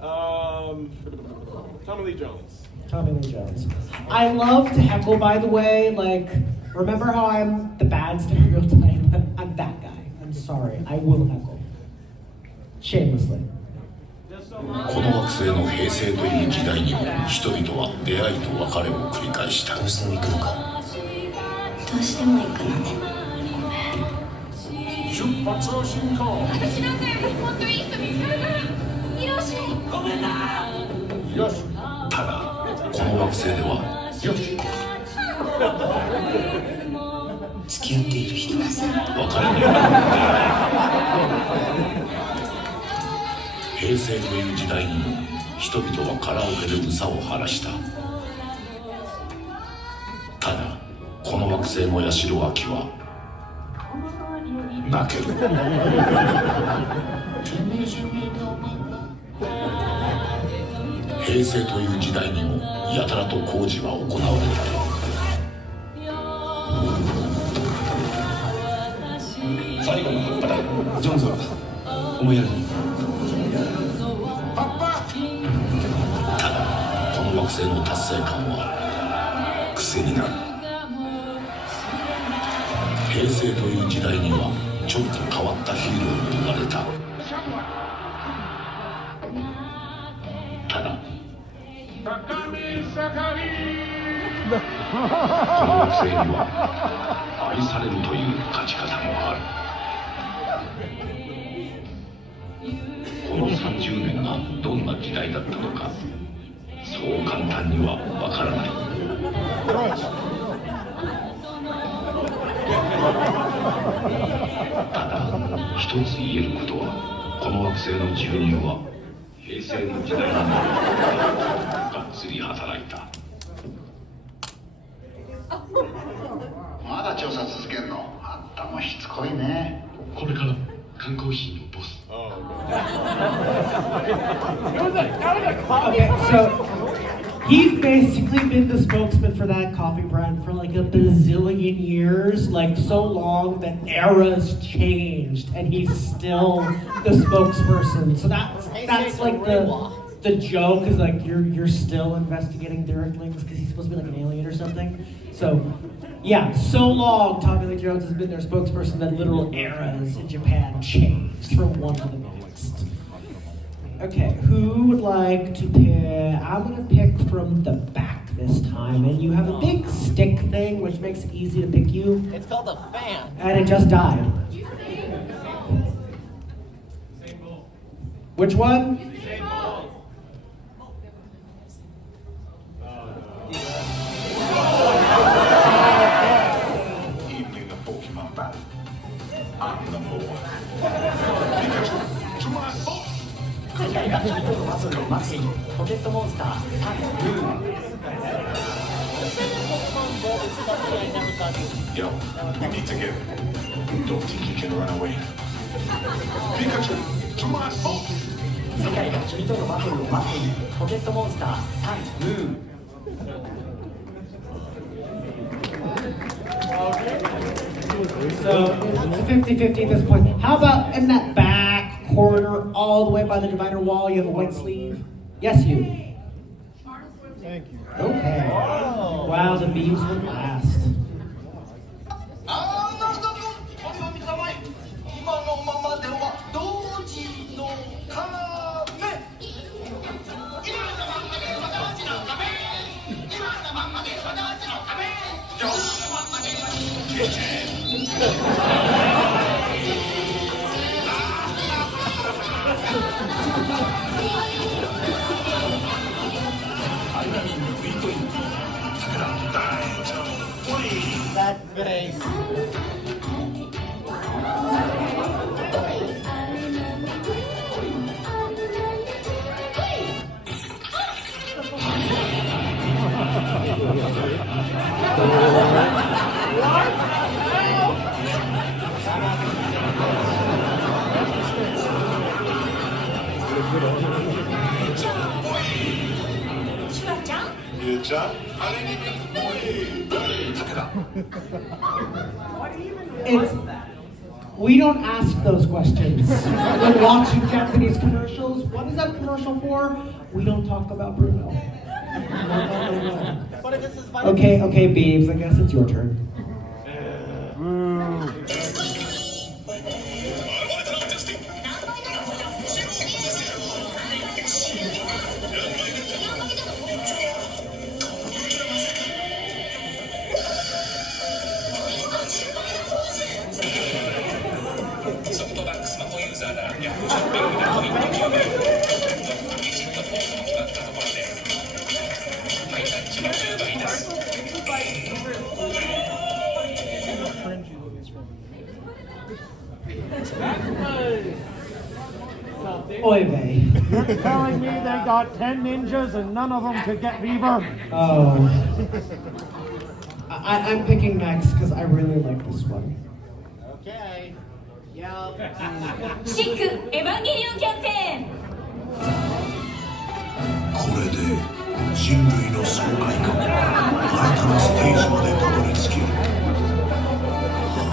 Tommy Lee Jones. Tommy Lee Jones. I love to heckle, by the way. Like, remember how I'm the bad stereotype? I'm that guy. I'm sorry. I will heckle. Shamelessly. この惑星の平成という時代にも人々は出会いと別れを繰り返した。どうしても行くのか。どうしても行くのね。出発進行。私なんかよりもっといい人見つかるから。ヒロシ。ごめんな。よし。ただこの惑星ではよし。付き合っている人はさ。別れに平成という時代にも人々はカラオケで憂さを晴らした。ただこの惑星の八代亜紀は泣ける。平成という時代にもやたらと工事は行われた。最後の葉っぱだ。ジョンズは思いやる。ただこの惑星の達成感は癖になる。平成という時代にはちょっと変わったヒーローも生まれた。ただこの惑星には愛されるという勝ち方もある。この30年がどんな時代だったのかそう簡単にはわからない。ただ一つ言えることはこの惑星の住人は平成の時代にもがっつり働いた。まだ調査続けんの？あんたもしつこいね。これから缶コーヒーのボス。Okay, so he's basically been the spokesman for that coffee brand for like a bazillion years, like so long that eras changed, and he's still the spokesperson. So that's like the joke is like you're still investigating the Earthlings because he's supposed to be like an alien or something. So yeah, so long Tommy Lee Jones has been their spokesperson that literal eras in Japan changed from one to the next. Okay, who would like to pick? I'm gonna pick from the back this time, and you have a big stick thing which makes it easy to pick you. It's called a fan. And it just died. Which one? Evening of Pokemon battle. I'm number one. Pikachu, to my boss. 世界が君とのバトルを待つポケットモンスターサンブー。Yo, we need to get. Don't think you can run away. Pikachu, to my boss. 世界が君とのバトルを待っているポケットモンスターサンブー。So it's 50-50 at this point. How about in that back corner, all the way by the divider wall, you have a white sleeve? Yes, you. Thank you. Okay. Wow, the beams would last. 今のままでは同時の壁。That face. It's, we don't ask those questions when watching Japanese commercials. What is that commercial for? We don't talk about Bruno. No. Okay, Beebs, I guess it's your turn. Oy vey. You're telling me they got 10 ninjas and none of them could get Bieber? Oh. I'm picking Max because I really like this one. Okay. シックエヴァンゲリオンキャンペーン。これで人類の爽快感は新たなステージまでたどり着ける。この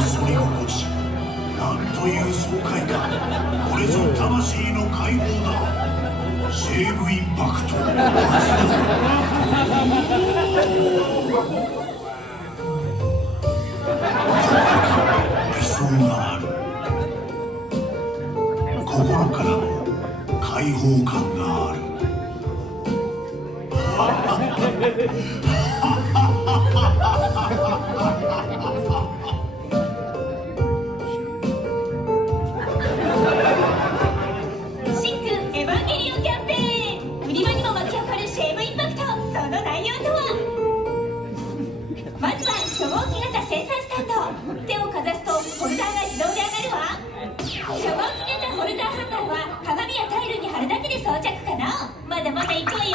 反り心地、なんという爽快感。これぞ魂の解放だ。西部インパクト発動。理想がある。心からの解放感がある。シックエヴァンゲリオンキャンペーン。売り場にも巻き起こるシェーブインパクト。その内容とは、まずは初号機型センサースタンド。手をかざすとホルダーが自動で上がるわ。初号機型ホルダーハンガーは鏡やタイルに貼るだけで装着可能。まだまだいくわよ。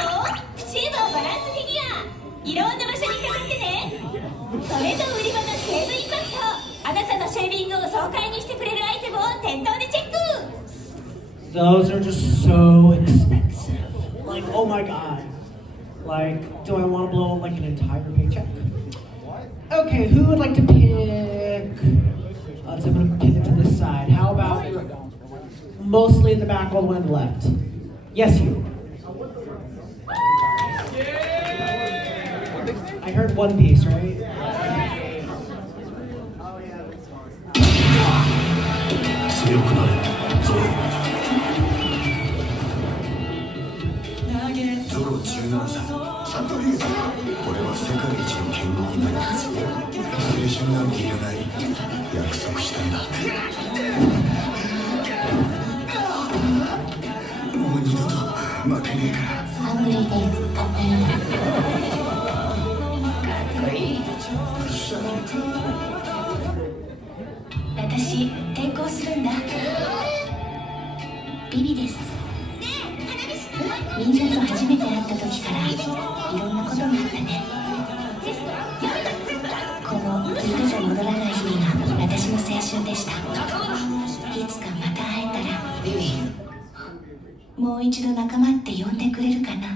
プチーバーバランスフィギュア。いろんな場所に飾ってね。それと売り場のシェーブインパクト。あなたのシェービングを爽快にしてくれるアイテムを店頭でチェック。 Those are just so expensive. Like, oh my god. Like, do I want to blow like an entire paycheck? Okay, who would like to pick? Let's I'm gonna pin it to this side. How about mostly in the back, all the way on the left? Yes, you. I heard One Piece, right? Zoro 17歳、サントリー。これは世界一の剣豪になります。青春なんていらない。約束したんだ。もう二度と負けねえから。ハングリーデイズカップかっこいい。私転校するんだ。ビビです。みんなと初めて会った時からいろんなことがあったね。この二度と戻らない日々が私の青春でした。いつかまた会えたらもう一度仲間って呼んでくれるかな。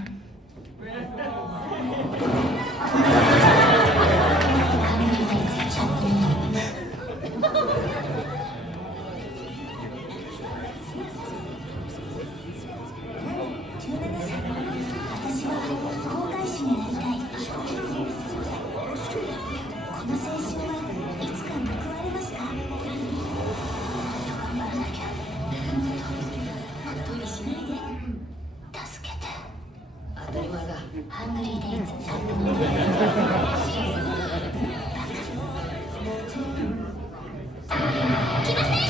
ハングリーデイズカップヌードル。来ません。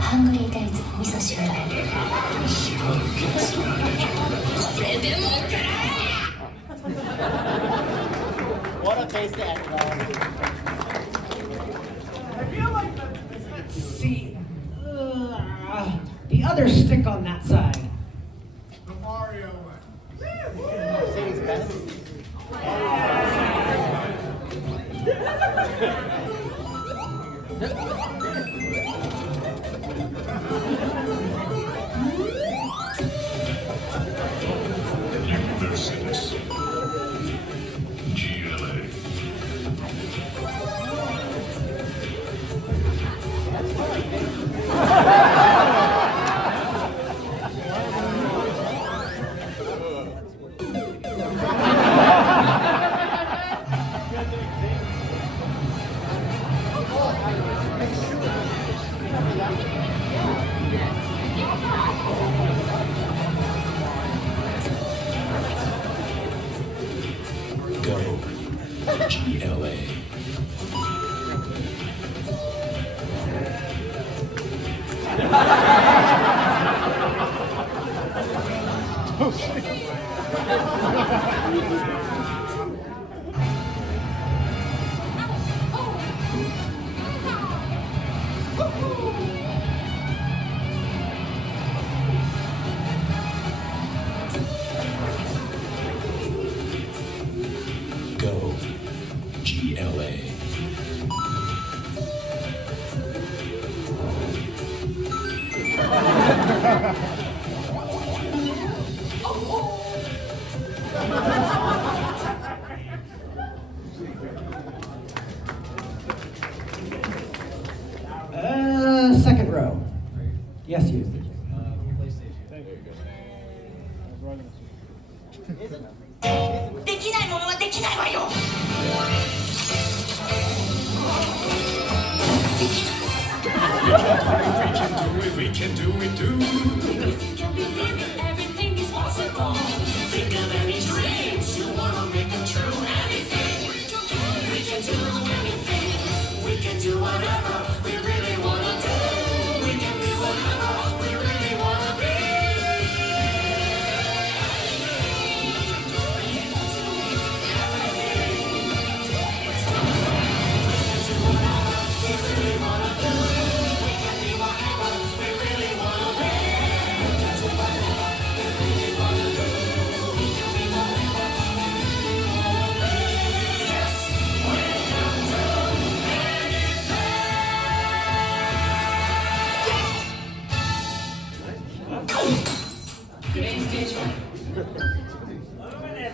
ハングリーデイズ味噌汁。What a face to end on. I feel like let's see. The other stick on that side. The Mario one. Mercedes Benz. Mercedes. GLA. Go. GLA. Oh shit. Go. GLA. Second row. Yes, you. できないものはできないわよ We can do it too. If you can believe it, everything is possible. Think of any dreams you wanna make them true. Anything we can do anything. We can do whatever we really wanna do. We can be whatever we really wanna be.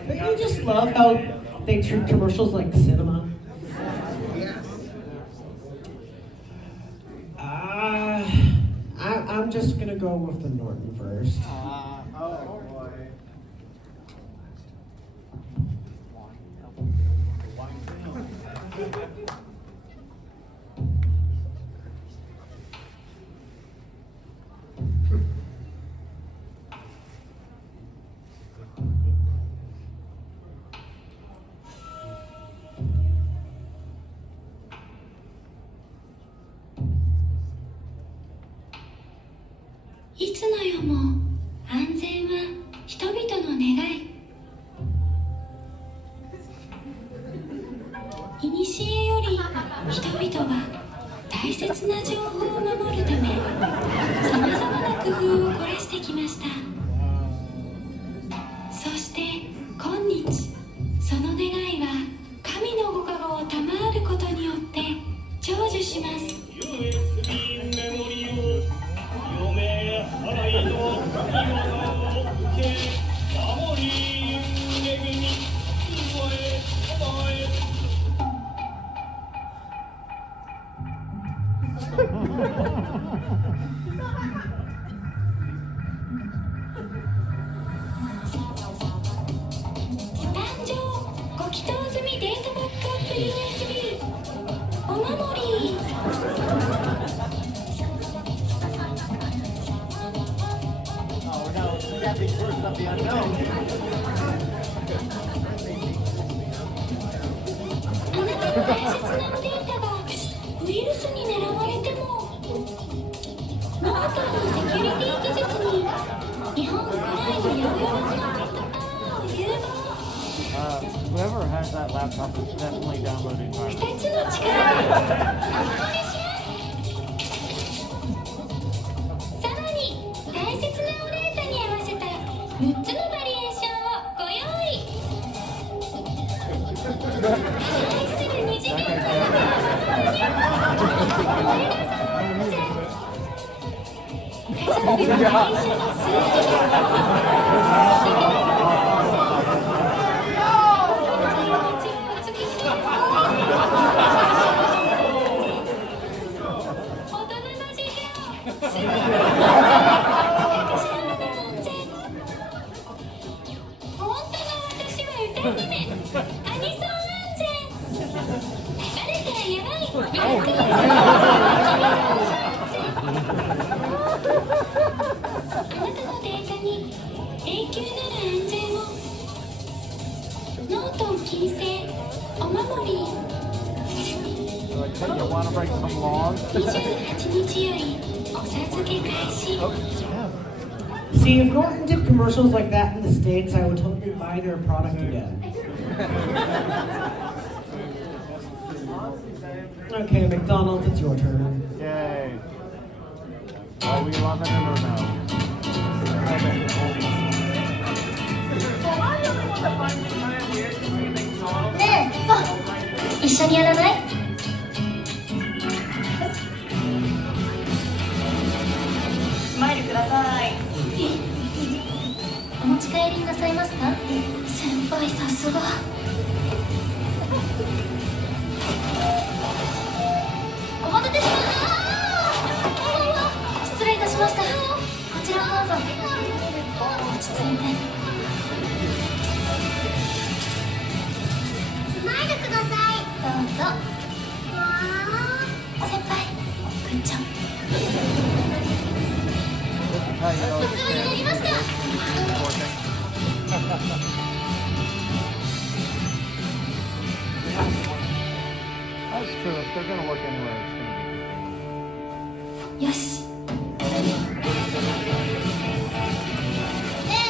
Don't you just love how they treat commercials like cinema? I'm just gonna go with the Norton first. Oh boy.いつの世も安全は人々の願い。いにしえより人々は大切な情報を守るためさまざまな工夫を凝らしてきました。そして今日その願いは神のご加護を賜ることによって成就します。誕生ご祈祷済みデータバックアップ USB お守り。Oh no, we got these first of the unknown. あなたの大切なデータがウイルスに狙われてもノートのセキュリティ技術に日本くらいの余裕を使った融合。Whoever has that laptop is definitely downloading Fire. 2つの力でさらに大切なおデータに合わせた6つのバリエーションをご用意。愛する二次元の中でこれだぞ家族の会社の数See, if Norton did commercials like that in the States, I would totally buy their product again. Okay, McDonald's, it's your turn. Yay. Are we loving it or no? ねえ、あ、一緒にやらない？スマイルください。お持ち帰りなさいますか？先輩さすが。お待たせしました。失礼いたしました。こちらどうぞ。落ち着いて。スマイルください。どうぞ。先輩、グッチョブ。お世話になりました。That's true. If they're going to work anywhere, it's going to be. よし。ねえ、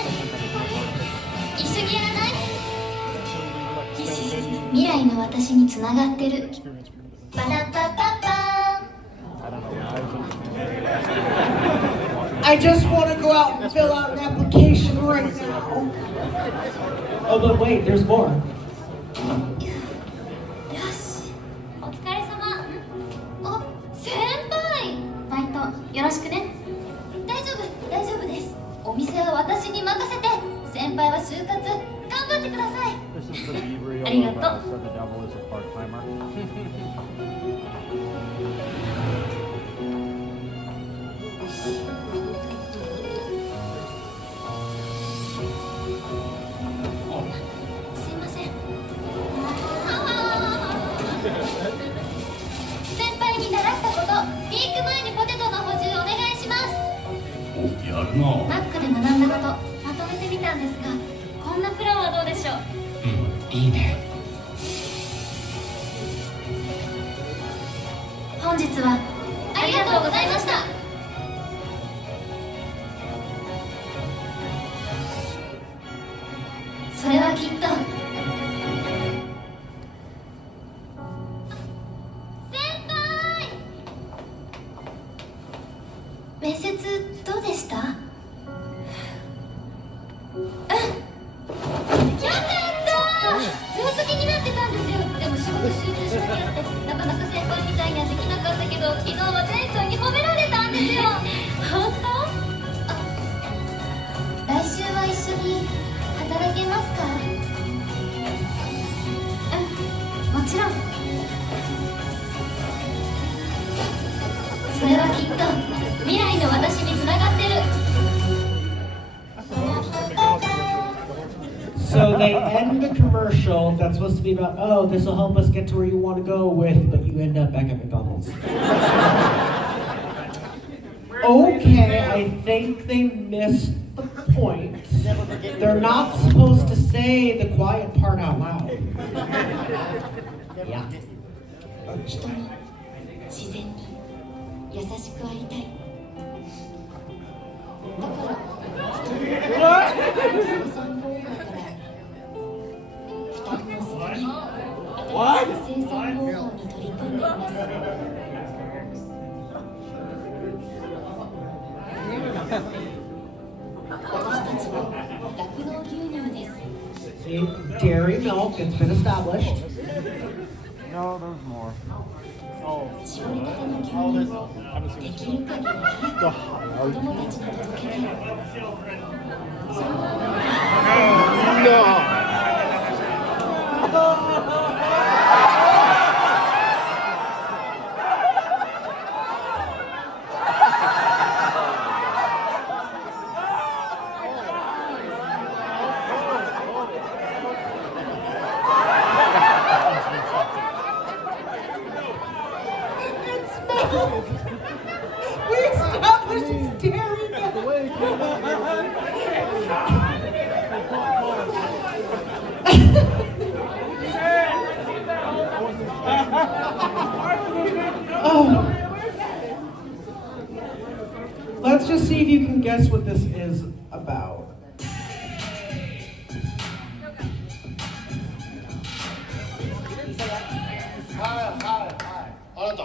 一緒にやらない？未来の私につながってる。パラパパパI just want to go out and fill out an application right now. Oh, but wait, there's more. よし、お疲れ様。あ、先輩。バイトよろしくね。大丈夫、大丈夫です。お店は私に任せて。先輩は就活頑張ってください。ありがとう。すいません。先輩に習ったこと、ピーク前にポテトの補充お願いします。やるな。マックで学んだことまとめてみたんですが、こんなプランはどうでしょう？いいね。本日はありがとうございました。それはきっと先輩。面接どうでした？よかったずっと気になってたんですよ。でも仕事集中しなきゃってなかなか先輩みたいにはできなかったけど、昨日は店長に褒められたんですよ。本当？来週は一緒に働けますか？もちろん。それはきっと未来の私につながってる。So they end the commercial that's supposed to be about, oh, this will help us get to where you want to go with, but you end up back at McDonald's. Okay, I think they missed the point. They're not supposed to say the quiet part out loud. Yeah. 人に自然に優しくありたい。だから負担の生産方法から負担の生産方法に取り組んでいます。私たちは酪農牛乳です。See, dairy milk, it's been established. No, there's more. Oh. 搾りたての牛乳をできる限り早く子供たちに届けたい。そんな思いで。We established it's dairy Oh. Let's just see if you can guess what this is about. あなた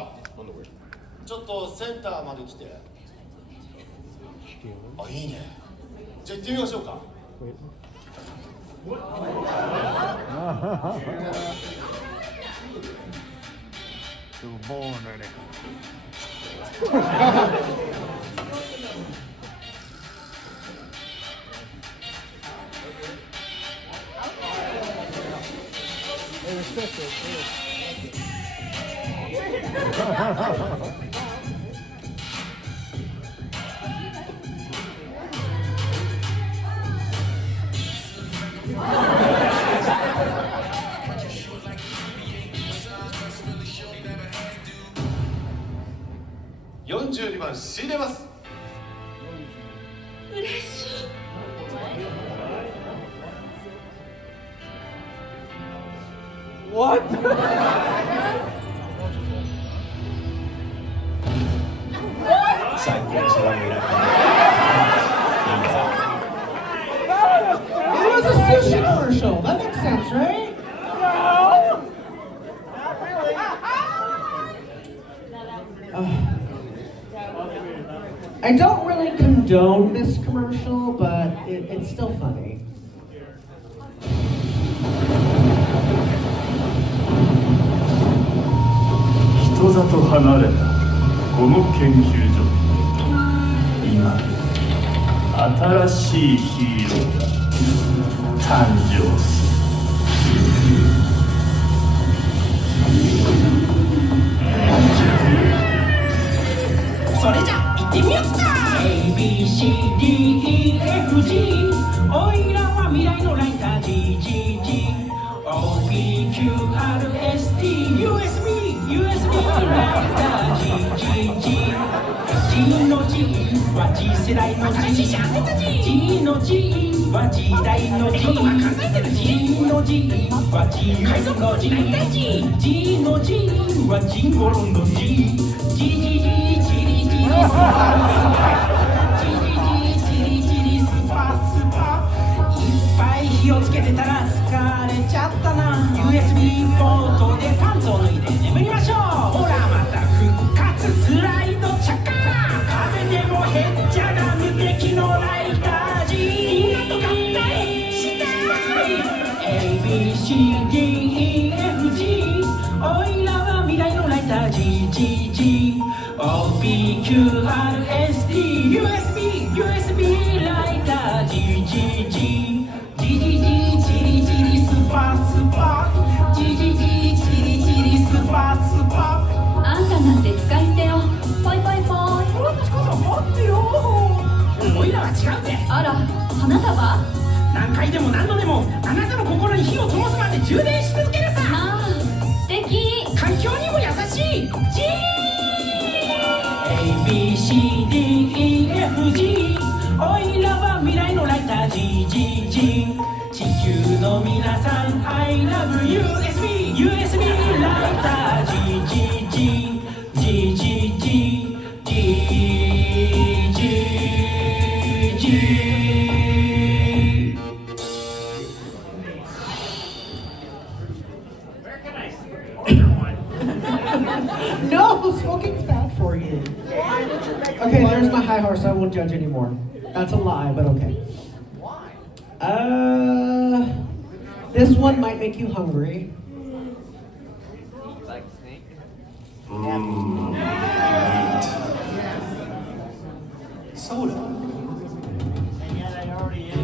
ちょっとセンターまで来て。あ、いいね。じゃあ行ってみましょうか。42番仕入れます。嬉しい。What? It was a sushi commercial. That makes sense, right? No. I don't really condone this commercial, but it's still funny. 人里離れたこの研究所、今新しいヒーローが誕生する。それじゃ行ってみよっか。 ABCDEFG おいらは未来のライター GGG OPQRST USB ライター GGG G の G は次世代の G の G は時代の G G の G は自由の G G の G はジンゴロの G GGG チリチリスパいっぱい火をつけてたら疲れちゃったな USB ポートでパンツを脱いで眠りましょうほらまた復活スライドチャカ壁でもへっちゃが無敵のライター G みんなと合体したい ABCDEFG おいらは未来のライター GGG OPQRST USB ライター GGG GGG チリチリスパスパ GGG チリチリスパスパあんたなんて使い捨てよポイポイポイ私こそ待ってよおいらは違うぜあら花束何回でも何度でもあなたの心に火を灯すまで充電し続けるさああ素敵環境にも優しい G ABCDEFG おいらは未来のライター GGG 地球の皆さん I love USB ライター GGG GGG GGG Where can I No, smoking's bad for you. Okay, there's my high horse. I won't judge anymore. That's a lie, but okay. Why? This one might make you hungry. Like snake? Soda. And yet I already ate.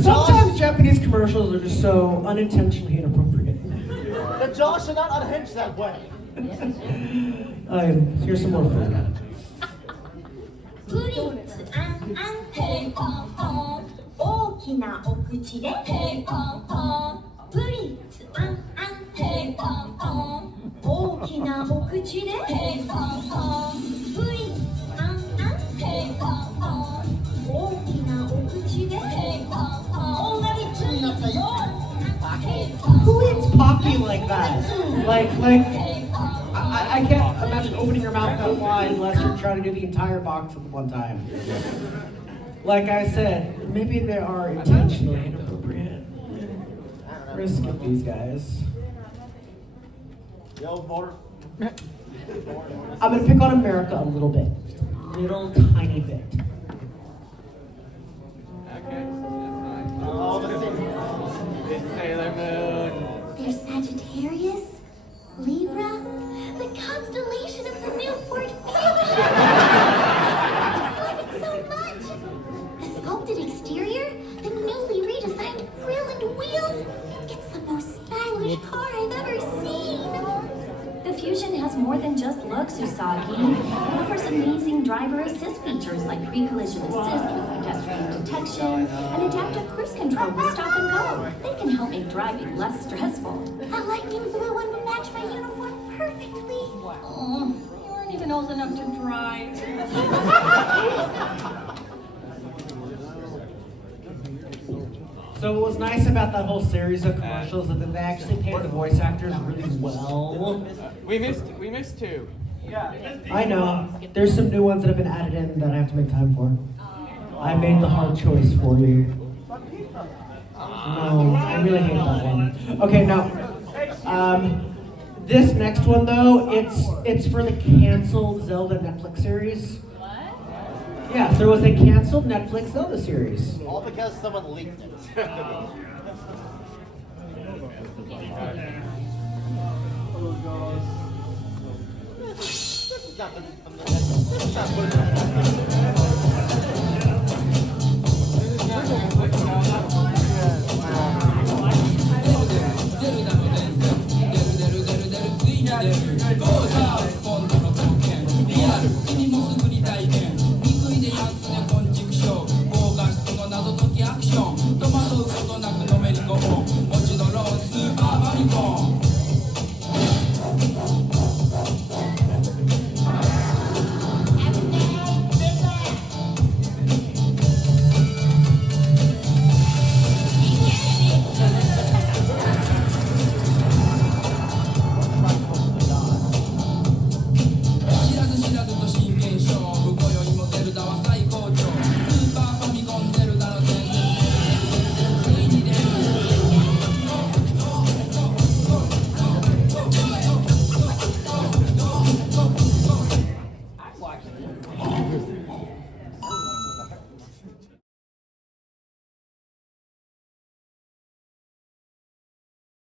Sometimes Japanese commercials are just so unintentionally inappropriate. The jaw should not unhinge that way. Here's some more food. Who eats Pocky like that? I can't imagine opening your mouth that wide unless you're trying to do the entire box at one time. Like I said, maybe they are intentionally inappropriate. Risk of these guys. Yo, border. I'm gonna pick on America a little bit. Little tiny bit. Okay. Oh, the thing. Sailor Moon. They're Sagittarius, Libra, the constellation of the Newport family. I love it so much. The sculpted exterior, the newly redesigned grille and wheels. It's the most stylish car I've ever seen. The Fusion has more than just looks, Usagi. It offers amazing driver assist features like pre-collision assist with pedestrian detection and adaptive cruise control with stop and go. They can help make driving less stressful. That lightning blue one would match my uniform perfectly. Oh, you aren't even old enough to drive. So what was nice about that whole series of commercials is that they actually paid the voice actors really well. We missed two. Yeah. I know. There's some new ones that have been added in that I have to make time for. I made the hard choice for you. No, I really hate that one. Okay, now, this next one though, it's for the canceled Zelda Netflix series. Yeah, there was a canceled Netflix Zelda series. All because someone leaked it.